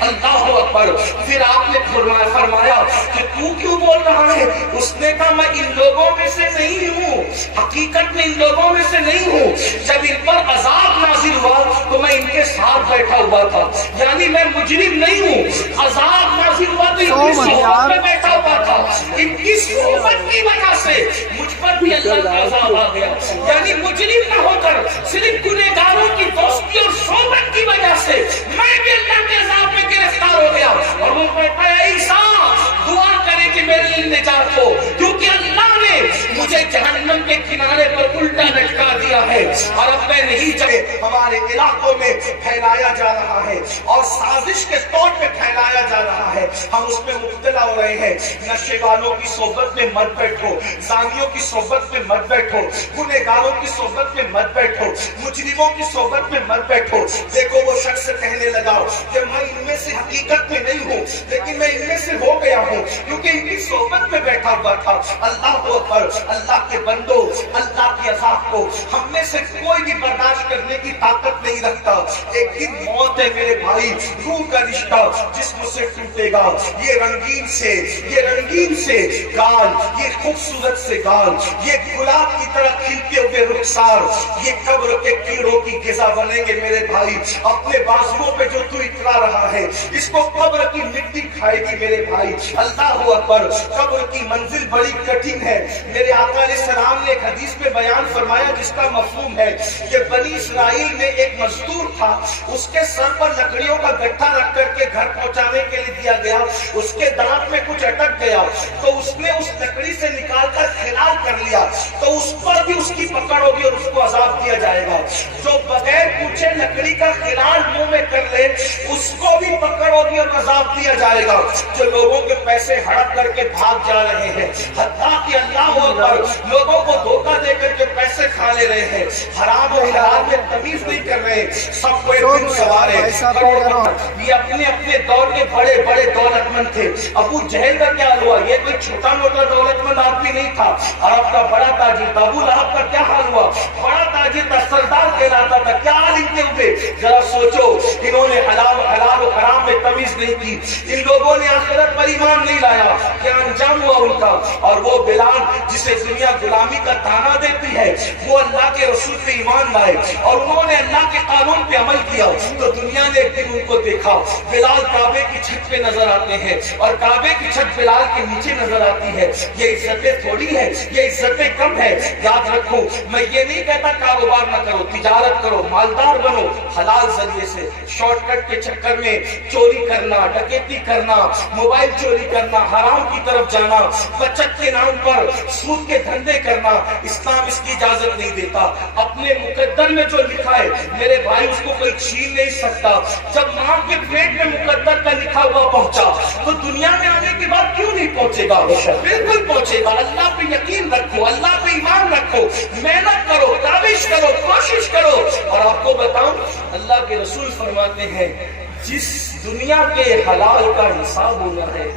اللہ اکبر. پھر آپ نے فرمایا کہ تو کیوں بول رہا ہے؟ اس نے کہا میں ان لوگوں میں سے نہیں ہوں، حقیقت میں ان لوگوں میں سے نہیں ہوں. جب ان پر عذاب نازل ہوا تو میں ان کے ساتھ بیٹھا ہوا تھا، یعنی میں مجرم نہیں ہوں. عذاب نازل ہوا تو ان کی صحبت میں بیٹھا ہوا تھا، ان کی صحبت کی وجہ سے مجھ پر بھی اللہ کا عذاب آ گیا. یعنی مجرم نہ ہو کر صرف گنہگاروں کی دوستی اور صحبت کی وجہ سے میں بھی اللہ کے عذاب میں گرفتار ہو گیا. اور وہ کہتا ہے عیسیٰ دعا کرے کہ میرے لیے نجات ہو، کیونکہ اللہ نے مجھے جہنم کے کنارے پر الٹا لٹکا دیا ہے اور اب میں نہیں چاہے. ہمارے علاقوں میں پھیلایا جا رہا ہے اور سازش کے طور پہ پھیلایا جا رہا ہے. ہم اس میں مبتلا ہو رہے ہیں. نشے والوں کی صحبت میں مت بیٹھو، زانیوں کی صحبت میں مت بیٹھو، گنہگاروں کی صحبت میں مت بیٹھو، مجرموں کی صحبت میں مت بیٹھو. دیکھو وہ شخص کہنے لگا کہ میں ان میں سے حقیقت میں نہیں ہوں لیکن میں ان میں سے ہو گیا ہوں کیونکہ ان کی صحبت میں بیٹھا ہوا تھا. اللہ کو پر اللہ کے بندو، اللہ کی عذاب کو ہم میں سے کوئی بھی برداشت کرنے کی طاقت نہیں رکھتا. ایک دن موت ہے میرے بھائی، روح کا رشتہ جسم سے ٹوٹے گا. یہ رنگین سے گال، یہ خوبصورت سے گال، یہ گلاب کی طرح کھلتے ہوئے رخسار، یہ قبر کے کیڑوں کی غذا بنیں گے میرے بھائی. اپنے بازوؤں پہ جو تو اترا رہا ہے اس کو قبر کی مٹی کھائے گی میرے بھائی. اللہ اکبر. قبر کی منزل بڑی کٹھن ہے. میرے آقا علیہ السلام نے ایک حدیث میں بیان فرمایا جس کا مفہوم ہے کہ بنی اسرائیل میں ایک مزدور تھا، اس کے سر پر لکڑیوں کا گٹھا رکھ کر کے گھر پہنچانے کے لیے دیا گیا. اس کے دانت میں کچھ اٹک گیا تو اس نے اس لکڑی سے نکال کر خلال کر لیا تو اس پر بھی اس کی پکڑ ہوگی اور اس کو عذاب دیا جائے گا. جو بغیر پوچھے لکڑی کا خلال منہ میں کر لے اس کو بھی پکڑ ہوگی اور عذاب دیا جائے گا. جو لوگوں کے پیسے ہڑپ کر کے بھاگ جا رہے ہیں، حتیٰ کہ اللہ اکبر لوگوں کو دھوکہ دے کر کے پیسے کھا لے رہے ہیں، حرام و حلال میں تمیز نہیں کر رہے، سب کو ایک دن سوار ہے. یہ اپنے اپنے دور کے بڑے بڑے دولت مند تھے. ابو جہل کا کیا ہوا؟ یہ کوئی چھوٹا موٹا دولت مند آدمی نہیں تھا، عرب کا بڑا تاجر تھا. ابو لہب کا کیا حال ہوا؟ بڑا تاجر تھا، سردار کہلاتا تھا. کیا حال ان کے ہوئے؟ ذرا سوچو، انہوں نے حلال و حرام میں تمیز نہیں کی. ان لوگوں نے آخرت پر ایمان نہیں لایا. کیا انجام ہوا ان کا؟ اور وہ بلال جسے دنیا غلامی کا تانا دیتی ہے وہ اللہ کے رسول پہ ایمان لائے اور انہوں نے اللہ کے قانون پہ عمل کیا تو دنیا نے ایک دن ان کو دیکھا. بلال کعبے کی چھت پہ نظر آتے ہیں اور کعبے کی چھت بلال کے نیچے نظر آتی ہے. یہ عزتیں تھوڑی ہے، یہ عزتیں کم ہے. یاد رکھو، میں یہ نہیں کہتا کاروبار نہ کرو، تجارت کرو، مالدار بنو حلال ذریعے سے. شارٹ کٹ کے چکر میں چوری کرنا، ڈکیتی کرنا، موبائل چوری کرنا، حرام کی طرف جانا، بچت کے نام پر سود کے دھندے کرنا، اسلام اس کی اجازت نہیں دیتا. اپنے مقدر میں جو لکھا ہے میرے بھائی اس کو کوئی چھین نہیں سکتا. جب ماں کے پیٹ میں مقدر کا لکھا ہوا پہنچا تو دنیا میں آنے کے بعد کیوں نہیں پہنچے گا؟ بالکل پہنچے گا. اللہ پہ یقین رکھو، اللہ پہ ایمان رکھو، محنت کرو، کاوش کرو، کوشش کرو. اور آپ کو بتاؤں اللہ کے رسول فرماتے ہیں جس دنیا کے حلال کا حساب ہونا ہے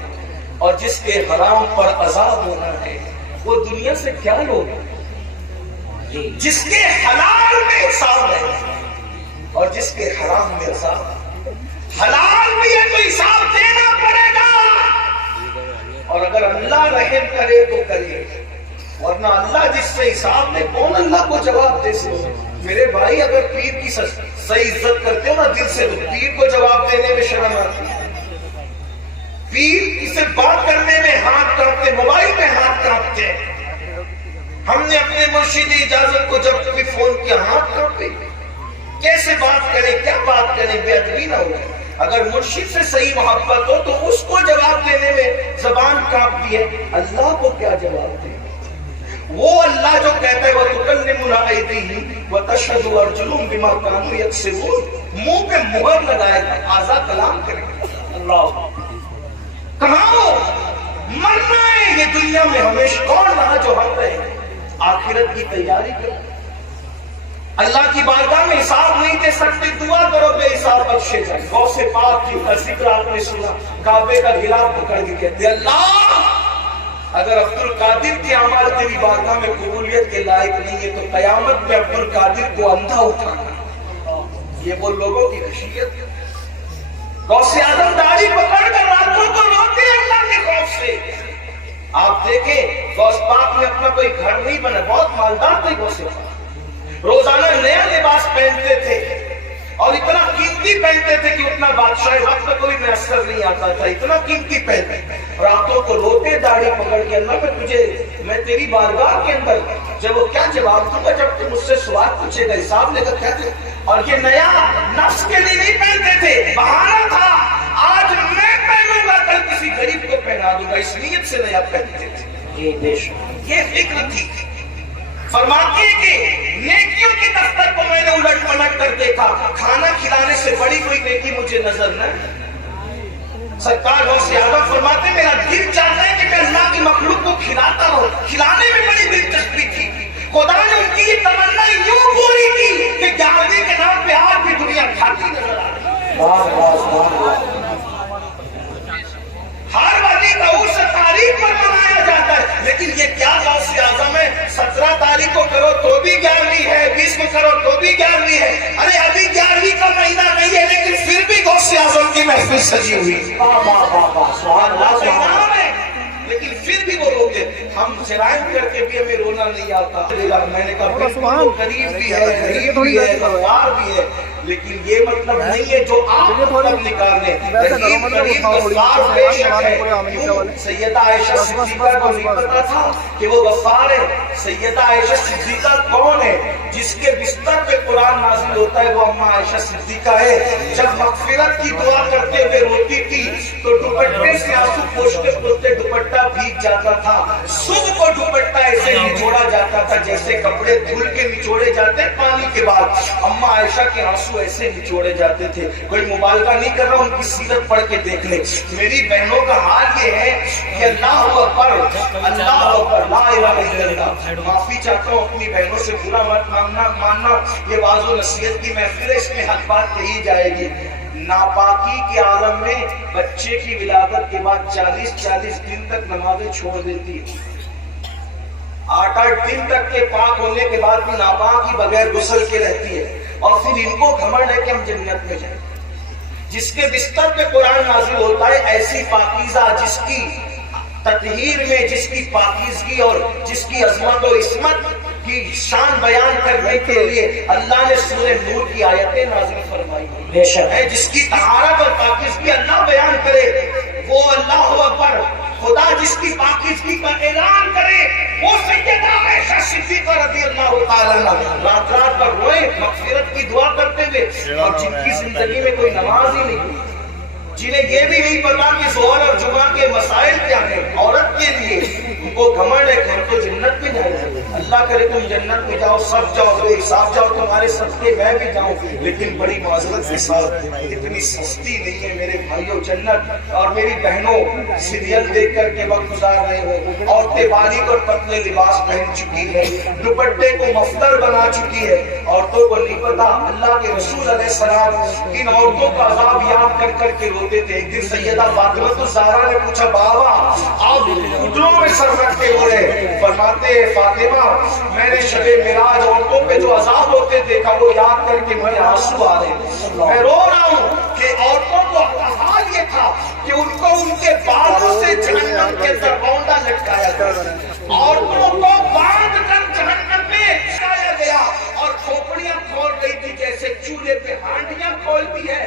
اور جس کے حرام پر عذاب ہونا ہے وہ دنیا سے کیا لوگ؟ جس کے حلال میں حساب ہے اور جس کے حرام میں عذاب. حلال میں ہے تو حساب دینا پڑے گا اور اگر اللہ رحم کرے تو کرے، ورنہ اللہ جس سے حساب دے کون اللہ کو جواب دے سکے؟ میرے بھائی اگر پیر کی صحیح عزت کرتے ہو نا دل سے تو پیر کو جواب دینے میں شرم آتی ہے. پیر سے بات کرنے میں ہاتھ کانپتے، موبائل میں ہاتھ کانپتے. ہم نے اپنے مرشد اجازت کو جب کبھی فون کیا ہاتھ کانپے. کیسے بات کریں، کیا بات کریں، بے ادبی نہ ہو. اگر مرشد سے صحیح محبت ہو تو اس کو جواب دینے میں زبان کانپتی ہے، اللہ کو کیا جواب دے؟ وہ اللہ جو کہتا ہے وَتُكَلِّمُنَا أَيْدِيهِمْ وَتَشْهَدُ أَرْجُلُهُمْ بِمَا كَانُوا يَكْسِبُونَ. منہ پہ مہر لگائے گا، آزاد کلام کرے گا. اللہ کہاں ہو؟ مرنا ہے یہ دنیا میں ہمیشہ. کون رہا جو ہم رہے؟ آخرت کی تیاری کرو. اللہ کی بارگاہ میں حساب نہیں دے سکتے، دعا کرو بے حساب بخشے جائے. غوث پاک کی کا ذکر آپ نے سنا، کعبے کا غلاف پکڑ کے کہتے اللہ اگر عبد القادر کے اعمال تیری بارگاہ میں قبولیت کے لائق نہیں ہے تو قیامت میں عبد القادر کو اندھا اٹھانا. یہ وہ لوگوں کی خشیت. غوث اعظم داڑھی پکڑ کر راتوں کو روتے ہیں اللہ کے خوف سے. آپ دیکھیں غوث پاک نے اپنا کوئی گھر نہیں بنا, بہت مالدار تھے غوث پاک, روزانہ نیا لباس پہنتے تھے اور اتنا قیمتی پہنتے تھے کہ اتنا بادشاہ وقت کوئی میسر نہیں آتا تھا, اتنا قیمتی پہنتے. راتوں کو روتے داڑھی پکڑ کے, اللہ میں تجھے, میں تیری بارگاہ کے اندر جب وہ کیا جواب دوں گا جب تم مجھ سے سوال پوچھے گا, حساب لے کر کہتے. اور یہ نیا نفس کے لیے نہیں پہنتے تھے, بہانہ تھا, آج میں پہنوں گا کل کسی غریب کو پہنا دوں گا, اس نیت سے نیا پہنتے تھے. یہ فکر تھی. فرماتے ہیں کہ نیکیوں کے دفتر کو میں نے الٹ پلٹ کر دیکھا, کھانا کھلانے سے بڑی کوئی نیکی مجھے نظر نہ. سرکار غوث اعظم فرماتے میرا دل چاہتا ہے کہ میں اللہ کی مخلوق کو کھلاتا رہوں, کھلانے میں بڑی دلچسپی تھی. خدا نے ان کی یہ تمنا یوں پوری کی کہ 11ویں کے نام پہ آج بھی دنیا کھاتی نظر آ رہی. ہر والی کا اس تاریخ پر منایا جاتا ہے, لیکن یہ کیا غوث اعظم ہے, 17 تاریخ کو کرو تو بھی 11ویں ہے, 20 کو کرو تو بھی 11ویں ہے. ارے ابھی 11ویں کا مہینہ نہیں ہے لیکن پھر بھی غوث اعظم کی محفل سجی ہوئی, لیکن پھر بھی وہ روتے. ہم جرائم کر کے بھی ہمیں رونا نہیں آتا. میں نے کہا قریب بھی ہے, غریب بھی ہے, غدار بھی ہے, لیکن یہ مطلب نہیں ہے جو آپ مطلب نکالنے. سیدہ عائشہ صدیقہ کو نہیں پتا تھا کہ وہ غفار ہے. سیدہ عائشہ صدیقہ کون ہے؟ جس کے بستر پہ قرآن نازل ہوتا ہے وہ اماں عائشہ صدیقہ ہے. جب مغفرت کی دعا کرتے ہوئے روتی تھی تو دوپٹے سے آنسو پوچھتے پوچھتے دوپٹہ بھیگ جاتا تھا. صبح کو دوپٹہ ایسے نچوڑا جاتا تھا جیسے کپڑے دھل کے نچوڑے جاتے پانی کے بعد. اماں عائشہ کے آنسو ایسے نچوڑے جاتے تھے. کوئی مبالغہ نہیں کر رہا, ان کی سیرت پڑھ کے دیکھ لیں. میری بہنوں کا حال یہ ہے کہ اللہ اکبر, اللہ اکبر, لا الہ الا اللہ. معافی چاہتا ہوں اپنی بہنوں سے, برا مت ماننا, یہ واعظ و نصیحت کی محفل ہے, اس میں حق بات کہی جائے گی. ناپاکی کے عالم میں بچے کی ولادت کے بعد 40 دن تک نمازیں چھوڑ دیتی ہے. 8 دن تک کے پاک ہونے کے بعد بھی ناپاک ہی بغیر غسل کے رہتی ہے, اور پھر ان کو گھمنڈ ہے کہ ہم جنت میں جائیں. جس کے بستر پہ قرآن نازل ہوتا ہے ایسی پاکیزہ جس کی تطہیر میں, جس کی پاکیزگی اور جس کی عظمت و عصمت کی شان بیان کرنے کے لیے اللہ نے سورہ نور کی آیتیں نازل فرمائی ہے. جس کی طہارت اور پاکیزگی اللہ بیان کرے وہ اللہ اکبر. خدا جس کی پاکیزگی کا اعلان کرے وہ سیدہ عائشہ صدیقہ رضی اللہ تعالیٰ عنہا. رات رات پر روئے مغفرت کی دعا کرتے ہوئے, اور جن کی زندگی میں کوئی نماز ہی نہیں, جنہیں یہ بھی نہیں پتا کہ ظہر اور جمعہ کے مسائل کیا ہیں عورت کے لیے, ان کو گھمنڈ ہے کہ ہم تو جنت میں جائیں. اللہ کرے تم جنت میں جاؤ, سب جاؤ, بے حساب جاؤ, تمہارے صدقے میں بھی جاؤں, لیکن بڑی معذرت کے ساتھ اتنی سستی نہیں ہے میرے بھائیوں جنت. اور میری بہنوں سیریل دیکھ کر کے وقت گزار رہے ہو, عورتیں باریک اور پتلے لباس پہن چکی ہے, دوپٹے کو مفطر بنا چکی ہے. عورتوں کو نہیں پتا اللہ کے رسول علیہ السلام ان عورتوں کا عذاب یاد کر کر کے روتے تھے. ایک دن سیدہ فاطمہ الزہرا نے پوچھا بابا آپ گھٹنوں میں سر رکھ کے ہو رہے, فرماتے فاطمہ میں نے شب معراج عورتوں پہ جو عذاب ہوتے دیکھا وہ یاد کر کے مجھے آنسو آ رہے, میں رو رہا ہوں کہ عورتوں کو حال یہ تھا کہ ان کو ان کے بالوں سے جہنم کے اندر بونڈا لٹکایا گیا, عورتوں کو باندھ کر جہنم میں لٹکایا گیا اور کھوپڑیاں کھول رہی تھی جیسے چولہے پہ ہانڈیاں کھولتی ہے.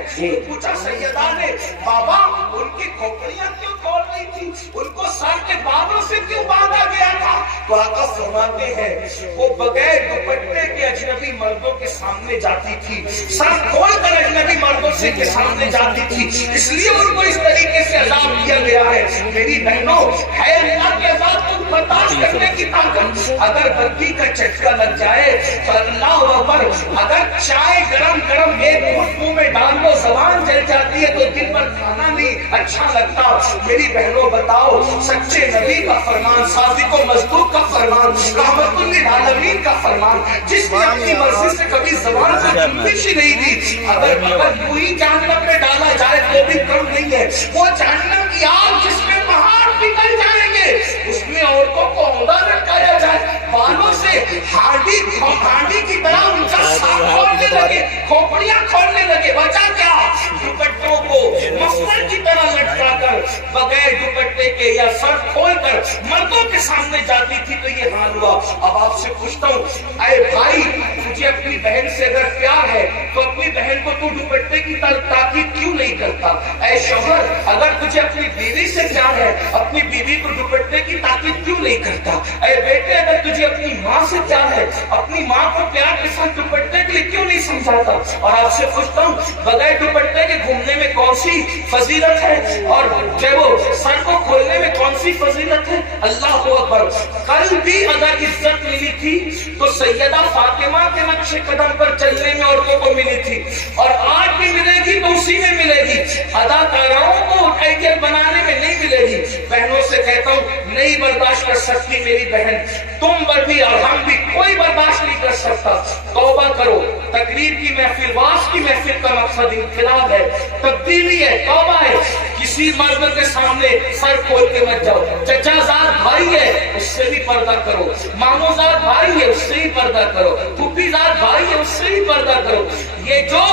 پوچھا سیدہ نے بابا ان کی کھوپڑیاں کیوں کھول رہی تھی, ان کو سر کے بالوں سے کیوں باندھا گیا تھا؟ تو آقا فرماتے ہیں وہ بغیر دوپٹے کے اجنبی مردوں کے سامنے جاتی تھی, سر کھول کر اجنبی مردوں سے کے سامنے جاتی تھی, اس لیے ان کو اس طریقے سے عذاب کیا گیا ہے. میری بہنوں ہے اللہ کے عذاب کو برداشت کرنے کی طاقت. اگر بتی کا جھٹکا لگ جائے تو اللہ اکبر, اگر چائے گرم گرم ایک منہ میں ڈال دو زبان جل جاتی ہے تو دن بھر کھانا نہیں اچھا لگتا. میری بہنوں بتاؤ سچے نبی کا فرمان, صادق و مصدوق کا فرمان, رحمت للعالمین کا فرمان, جس نے اپنی مرضی سے کبھی زبان سے جنبش ہی نہیں دی, اگر یوں ہی جہنم میں ڈالا جائے تو بھی کم نہیں ہے. وہ جہنم کی آگ جس میں پہاڑ نکل جائیں گے, اس میں عورتوں کو عہدہ لٹکایا جائے, بالوں سے ہانڈی کی طرح ان کا ساتھ کھولنے لگے, کھوپڑیاں کھولنے لگے. وجہ کیا؟ دوپٹوں بہنوں کو مفلر کی طرح لٹکا کر بغیر دوپٹے کے یا سر کھول کر مردوں کے سامنے جاتی تھی تو یہ حال ہوا. اب آپ سے پوچھتا ہوں اے بھائی تجھے اپنی بہن سے اگر پیار ہے تو اپنی بہن کو تو دوپٹے کی تاکید کیوں نہیں کرتا؟ اے شوہر اگر تجھے اپنی بیوی سے پیار ہے اپنی بیوی کو دوپٹے کی تاکید کیوں نہیں کرتا؟ اے بیٹے اگر تجھے اپنی ماں سے پیار ہے اپنی ماں کو پیار کے ساتھ دوپٹے کے لیے کیوں نہیں سمجھاتا؟ اور آپ سے پوچھتا ہوں بغیر دوپٹے کے گھومنے میں کون سی فضیلت ہے اور جو وہ سر کو کھولنے میں کون سی فضیلت ہے؟ اللہ اکبر. کل بھی اگر عزت ملی تھی تو سیدہ فاطمہ کے نقش قدم پر چلنے میں عورتوں کو ملی تھی اور آج بھی ملے گی تو اسی میں ملے گی. اداکاراؤں کو آئیڈیل بنانے میں نہیں ملے گی. بہنوں سے کہتا ہوں نہیں برداشت کر سکتی میری بہن تم پر بھی اور ہم بھی کوئی برداشت نہیں کر سکتا. توبہ کرو. تقریر کی محفل واز کی محفل کا مقصد انقلاب ہے تبدیلی ہے توبہ ہے. کسی مرد کے سامنے سر کھول کے مت جاؤ. چچا زاد بھائی ہے اس سے بھی پردہ کرو. مامو زاد بھائی ہے اس سے بھی پردہ کرو. پھوپھی زاد بھائی ہے اس سے بھی پردہ کرو. یہ جو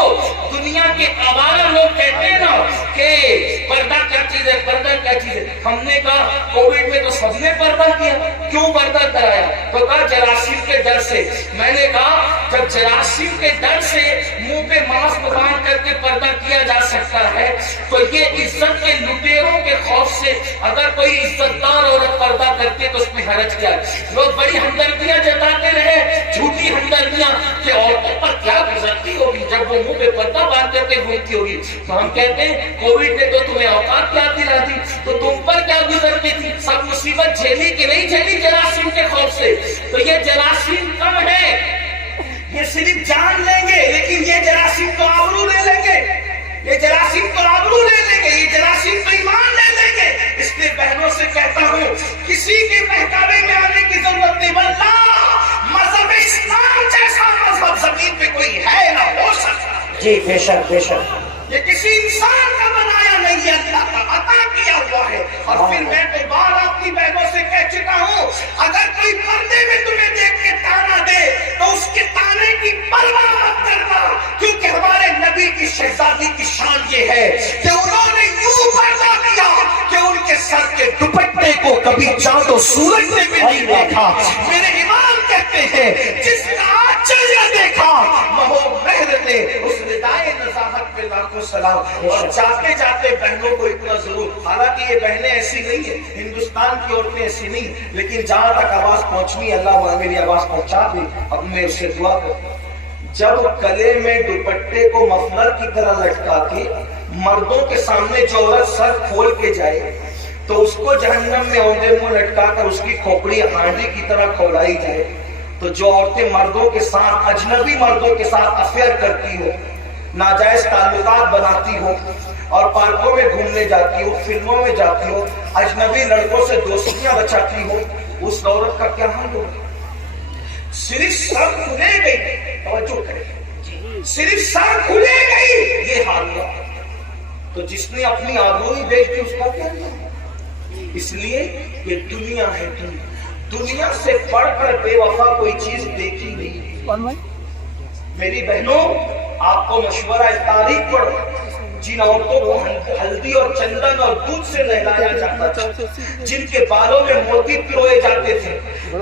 دنیا کے آوارہ لوگ کہتے ہیں نا کہ پردہ کیا چیز ہے پردہ کیا چیز ہے, ہم نے کہا کووڈ میں تو سب نے پردہ کیا. کیوں پردہ کرایا؟ تو کہا جراثیم کے ڈر سے. میں نے کہا جب جراثیم کے ڈر سے منہ پہ ماسک باندھ کر کے پردہ کیا جا سکتا ہے تو یہ عزت کے لٹیروں کے خوف سے اگر کوئی عزت دار عورت پردہ کرتی ہے تو اس میں حرج کیا ہے؟ لوگ بڑی ہمدردیاں جتاتے رہے جھوٹی ہمدردیاں کہ عورتوں پر کیا گزرتی ہوگی جب وہ منہ پہ پردہ باندھ کر کے گھومتی ہوگی. تو ہم کہتے ہیں کووڈ نے تو تمہیں اوقات یاد دلا دی تو تم پر کیا گزرتی تھی؟ سب مصیبت جھیلی کہ نہیں جھیلی جراثیم کے خوف سے؟ تو یہ جراثیم کم ہے, یہ صرف جان لیں گے لیکن یہ جراثیم تو آبرو لے لیں گے. یہ جراثیم تو آبرو لے لیں گے, یہ جراثیم تو ایمان لے لیں گے. اس لیے بہنوں سے کہتا ہوں کسی کے بہکاوے میں آنے کی ضرورت نہیں. واللہ مذہب اسلام جیسا مذہب زمین پہ کوئی ہے نہ ہو سکتا. جی بے شک بے شک. یہ کسی انسان کا بنایا نہیں ہے, اللہ کا عطا کیا ہوا ہے. اور پھر میں تو بار اپنی بہنوں سے کہہ چکا ہوں اگر کوئی پردے میں تمہیں دیکھ کے تانا دے تو اس کے تانے کی پرواہ مت کرنا, کیونکہ ہمارے نبی کی شہزادی کی شان یہ ہے کہ انہوں نے یوں پردہ کیا کہ ان کے سر کے دوپٹے کو کبھی چاند و سورج نے بھی نہیں دیکھا. میرے امام کہتے ہیں جس کا آچریہ دیکھا وہ مہر نے اس ردائے نزاہت پہ لاکھوں سلام. اور جاتے جاتے بہنوں کو اتنا ضرور, حالانکہ یہ بہنیں ایسی نہیں ہیں, ہندوستان کی عورتیں ایسی نہیں, لیکن جہاں تک آواز پہنچنی اللہ میری آواز پہنچا دی. اب میں اس سے دعا کروں جب گلے میں دوپٹے کو مفلر کی طرح لٹکا کے مردوں کے سامنے جو عورت سر کھول کے جائے تو اس کو جہنم میں اوندے منہ لٹکا کر اس کی کھوپڑی ہانڈی کی طرح کھولائی جائے. تو جو عورتیں مردوں کے ساتھ اجنبی مردوں کے ساتھ افیئر کرتی ہو, ناجائز تعلقات بناتی ہو اور پارکوں میں گھومنے جاتی ہو, فلموں میں جاتی ہو, اجنبی لڑکوں سے دوستیاں بچاتی ہو, اس عورت کا کیا حال ہوگا؟ صرف سر کھلے گئی, توجہ کریں, صرف سر کھلے گئی یہ حال ہوا. تو جس نے اپنی آبرو ہی بیچ دی اس کا کیا ہوا؟ اس لیے یہ دنیا ہے, دنیا سے پڑھ کر بے وفا کوئی چیز دیکھی نہیں. میری بہنوں آپ کو مشورہ تاریخ پڑھو. جن عورتوں کو ہلدی اور چندن اور دودھ سے نہلایا جاتا تھا, جن کے بالوں میں موتی پروئے جاتے تھے,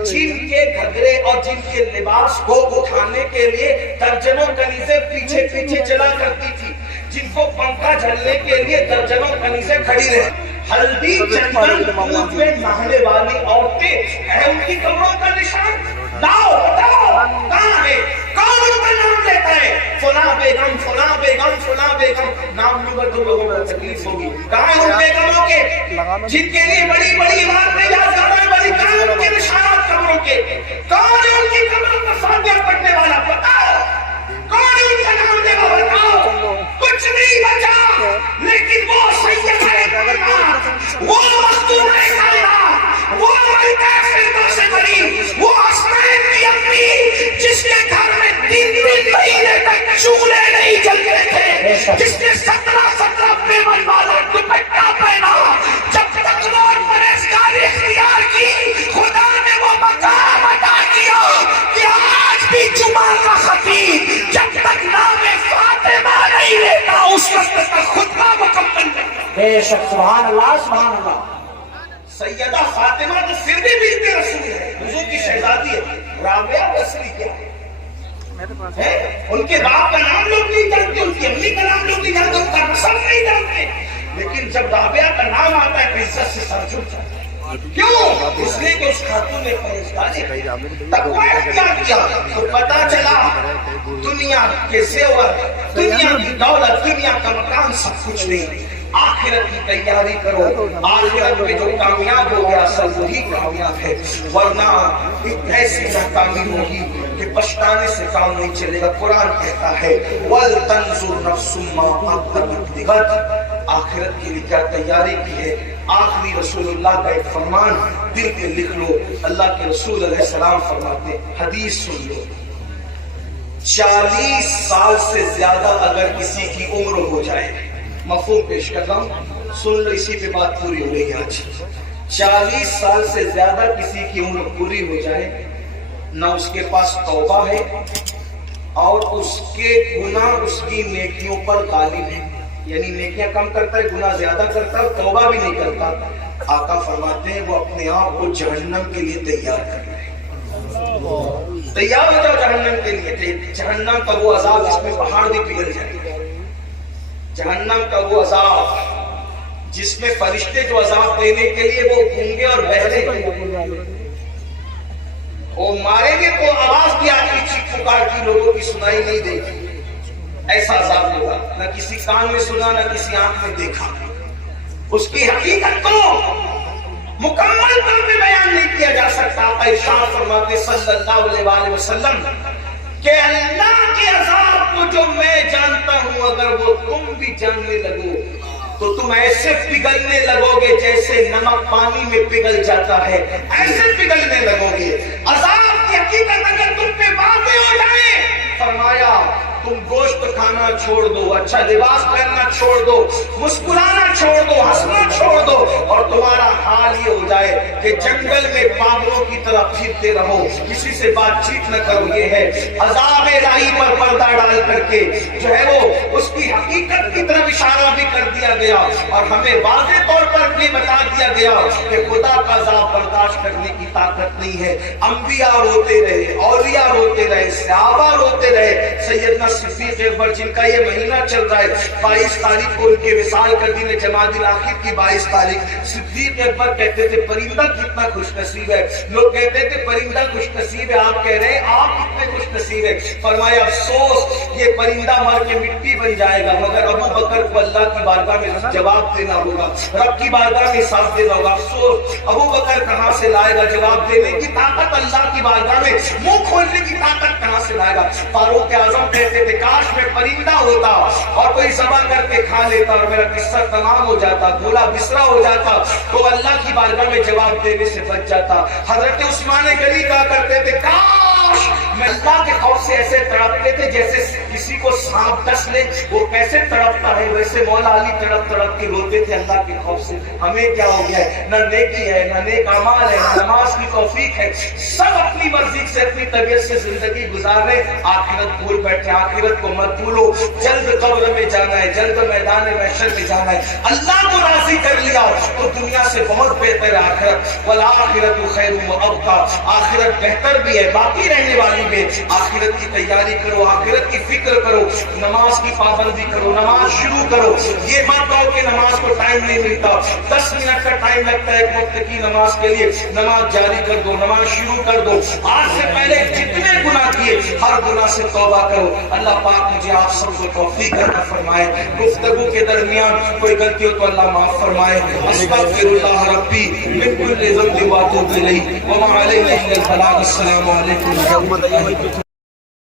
جن کے گھگھرے اور جن کے لباس کو اٹھانے کے لیے درجنوں کنیزیں پیچھے پیچھے چلا کرتی تھی, جن کو پنکھا جھلنے کے لیے درجنوں کنیزیں کھڑی رہے, ہلدی چندن دودھ میں نہانے والی عورتیں ہیں ان کی قبروں کا نشان. لاؤ بتاؤ کہاں ہے, کون ان کا نام لیتا ہے؟ فلاں بیگم فلاں بیگم فلاں بیگم. نام لوں گا تو لوگوں کو تکلیف ہوگی. کہاں ہیں ان بیگموں کے جن کے لیے بڑی بڑی عمارتیں یاد کرنا بڑی کہاں ان کے نشانات قبروں کے؟ کون ہے ان کی قبروں پر فاتحہ پڑھنے والا؟ بتاؤ کون ہے ان کا نام لے گا؟ بتاؤ. کچھ نہیں بچا, لیکن وہ سید ہے, وہ مخدوم ہے, وہ ملکہ فردوس سے بڑی, وہ حسنین کی امی جس کے گھر میں 3 مہینے تک چولہے نہیں جلتے تھے, جس نے 17 پیمن والا دوپٹہ پہنا, جب تک وہ پرہیزگاری اختیار کی خدا نے وہ مقام عطا کیا کہ آج بھی جمعہ کا خطیب جب تک نام فاطمہ نہیں لیتا اس وقت تک خطبہ بے شک سبحان اللہ سبحان اللہ. سیدہ فاطمہ تو پھر بھی بنت رسول ہے، حضور کی شہزادی ہے. رابعہ بصری کیا ہے؟ ان کے باپ کا نام لوگ نہیں جانتے، ان کی امی کا نام لوگ نہیں جانتے، ان کا نسب نہیں جانتے، لیکن جب رابعہ کا نام آتا ہے تو عزت سے سر جھک جاتا ہے. کیوں؟ اس لیے کہ اس خاتون نے پرہیزگاری تقوی اختیار کیا. تو پتا چلا دنیا کے زیور، دنیا کی دولت، دنیا کا مکان سب کچھ نہیں، آخرت کی تیاری کرو. آخرت میں جو کامیاب ہو گیا سب وہی کامیاب ہے، ورنہ ایک ایسی ناکامی ہوگی کہ پچھتانے سے کام نہیں چلے گا. قرآن کہتا ہے وَلْتَنْظُرْ نَفْسٌ مَا قَدَّمَتْ لِغَدٍ. آخرت کے لیے کیا تیاری کی ہے. آخری رسول اللہ کا ایک فرمان دل پہ لکھ لو. اللہ کے رسول علیہ السلام فرماتے ہیں، حدیث سن لو، 40 سال سے زیادہ اگر کسی کی عمر ہو جائے، مفہوم پیش کر رہا ہوں، سن لو، اسی پہ بات پوری ہو گئی آج. 40 سال سے زیادہ کسی کی عمر پوری ہو جائے، نہ اس کے پاس توبہ ہے اور اس کے گناہ اس کی نیکیوں پر غالب ہے. یعنی نیکیاں کم کرتا ہے، گناہ زیادہ کرتا ہے اور توبہ بھی نہیں کرتا. آقا فرماتے ہیں وہ اپنے آپ کو جہنم کے لیے تیار کر رہے ہیں. تیار ہو جاؤ جہنم کے لیے. جہنم کا وہ عذاب جس میں پہاڑ بھی پگھل جائے، جہنم کا وہ عذاب جس میں فرشتے جو عذاب دینے کے لیے وہ گونگے اور بہرے، وہ ماریں گے تو آواز بھی آپ کی چیخ پکار کی لوگوں کی سنائی نہیں دے گی. ایسا عذاب ہوگا، نہ کسی کان میں سنا نہ کسی آنکھ میں دیکھا. اس کی حقیقت کو مکمل طور پہ بیان نہیں کیا جا سکتا. ارشاد فرماتے صلی اللہ علیہ وآلہ وسلم کہ اللہ کے عذاب کو جو میں جانتا ہوں اگر وہ تم بھی جاننے لگو تو تم ایسے پگھلنے لگو گے جیسے نمک پانی میں پگھل جاتا ہے، ایسے پگھلنے لگو گے. عذاب کی حقیقت اگر تم پہ واضح ہو جائے، فرمایا تم گوشت کھانا چھوڑ دو، اچھا لباس پہننا چھوڑ دو، مسکرانا چھوڑ دو، ہنسنا چھوڑ دو، اور تمہارا حال یہ ہو جائے کہ جنگل میں پاگلوں کی طرح پھرتے رہو، کسی سے بات چیت نہ کرو. یہ ہے عذاب الہی پر پردہ ڈال کر کے جو ہے وہ اس کی حقیقت کی طرف اشارہ بھی کر دیا گیا اور ہمیں واضح طور پر بھی بتا دیا گیا کہ خدا کا عذاب برداشت کرنے کی طاقت نہیں ہے. انبیاء روتے رہے، اولیاء روتے رہے، صحابہ روتے رہے. سیدنا صدیق اکبر جن کا یہ مہینہ چل رہا ہے، 22 تاریخ کو ان کے وصال کا دن ہے، جمادی الاخر کی 22 تاریخ. صدیق اکبر کہتے تھے پرندہ کتنا خوش نصیب ہے. لوگ کہتے تھے پرندہ خوش نصیب ہے، آپ کہہ رہے ہیں آپ کتنے خوش نصیب ہے. فرمایا افسوس یہ پرندہ مر کے مٹی بن جائے گا، مگر ابو بکر کو اللہ کی بارگاہ میں جواب دینا ہوگا، رب کی بارگاہ میں حساب دینا ہوگا. افسوس ابو بکر کہاں سے لائے گا جواب دینے کی طاقت، اللہ کی بارگاہ میں منہ کھولنے کی طاقت کہاں سے لائے گا. فاروق اعظم کہتے تھے کاش میں پرندہ ہوتا اور کوئی ذبح کر کے کھا لیتا اور میرا قصہ تمام ہو جاتا، بھولا بسرا ہو جاتا تو اللہ کی بارگاہ میں جواب دینے سے بچ جاتا. حضرت عثمان غنی کہا کرتے تھے کاش میں اللہ کے خوف سے ایسے تڑپتے تھے جیسے کسی کو سانپ ڈس لے، وہ کیسے تڑپتا ہے ویسے مولا علی تڑپ تڑپ کے روتے تھے اللہ کے خوف سے. ہمیں کیا ہو گیا ہے، نہ نیکی ہے، نہ نیک اعمال ہے، نہ نماز کی توفیق ہے، سب اپنی مرضی سے اپنی طبیعت سے زندگی گزار رہے. آخرت بھول بیٹھے، آخرت کو مت بھولو. جلد قبر میں جانا ہے، جلد میدان محشر میں جانا ہے. اللہ کو راضی کر لیا تو دنیا سے بہت بہتر ہے آخرت. والآخرت خیر وابقیٰ، آخرت بہتر بھی ہے، باقی رہنے والی بھی ہے. آخرت کی تیاری کرو، آخرت کی فکر کرو، نماز کی پابندی کرو، نماز شروع کرو. یہ مت کہو کہ نماز کو ٹائم نہیں ملتا، 10 منٹ کا ٹائم لگتا ہے ایک وقت کی نماز کے لیے. نماز جاری کر دو، نماز شروع کر دو. آج سے پہلے جتنے گناہ کیے ہر گناہ سے توبہ کرو. اللہ پاک مجھے آپ سب کو توفیق عطا فرمائے. گفتگو کے درمیان کوئی غلطی ہو تو اللہ معاف فرمائے. استغفر اللہ ربی من کل ذنب واتوب الیہ وما علیہ الا البلاغ. السلام علیکم ورحمۃ اللہ.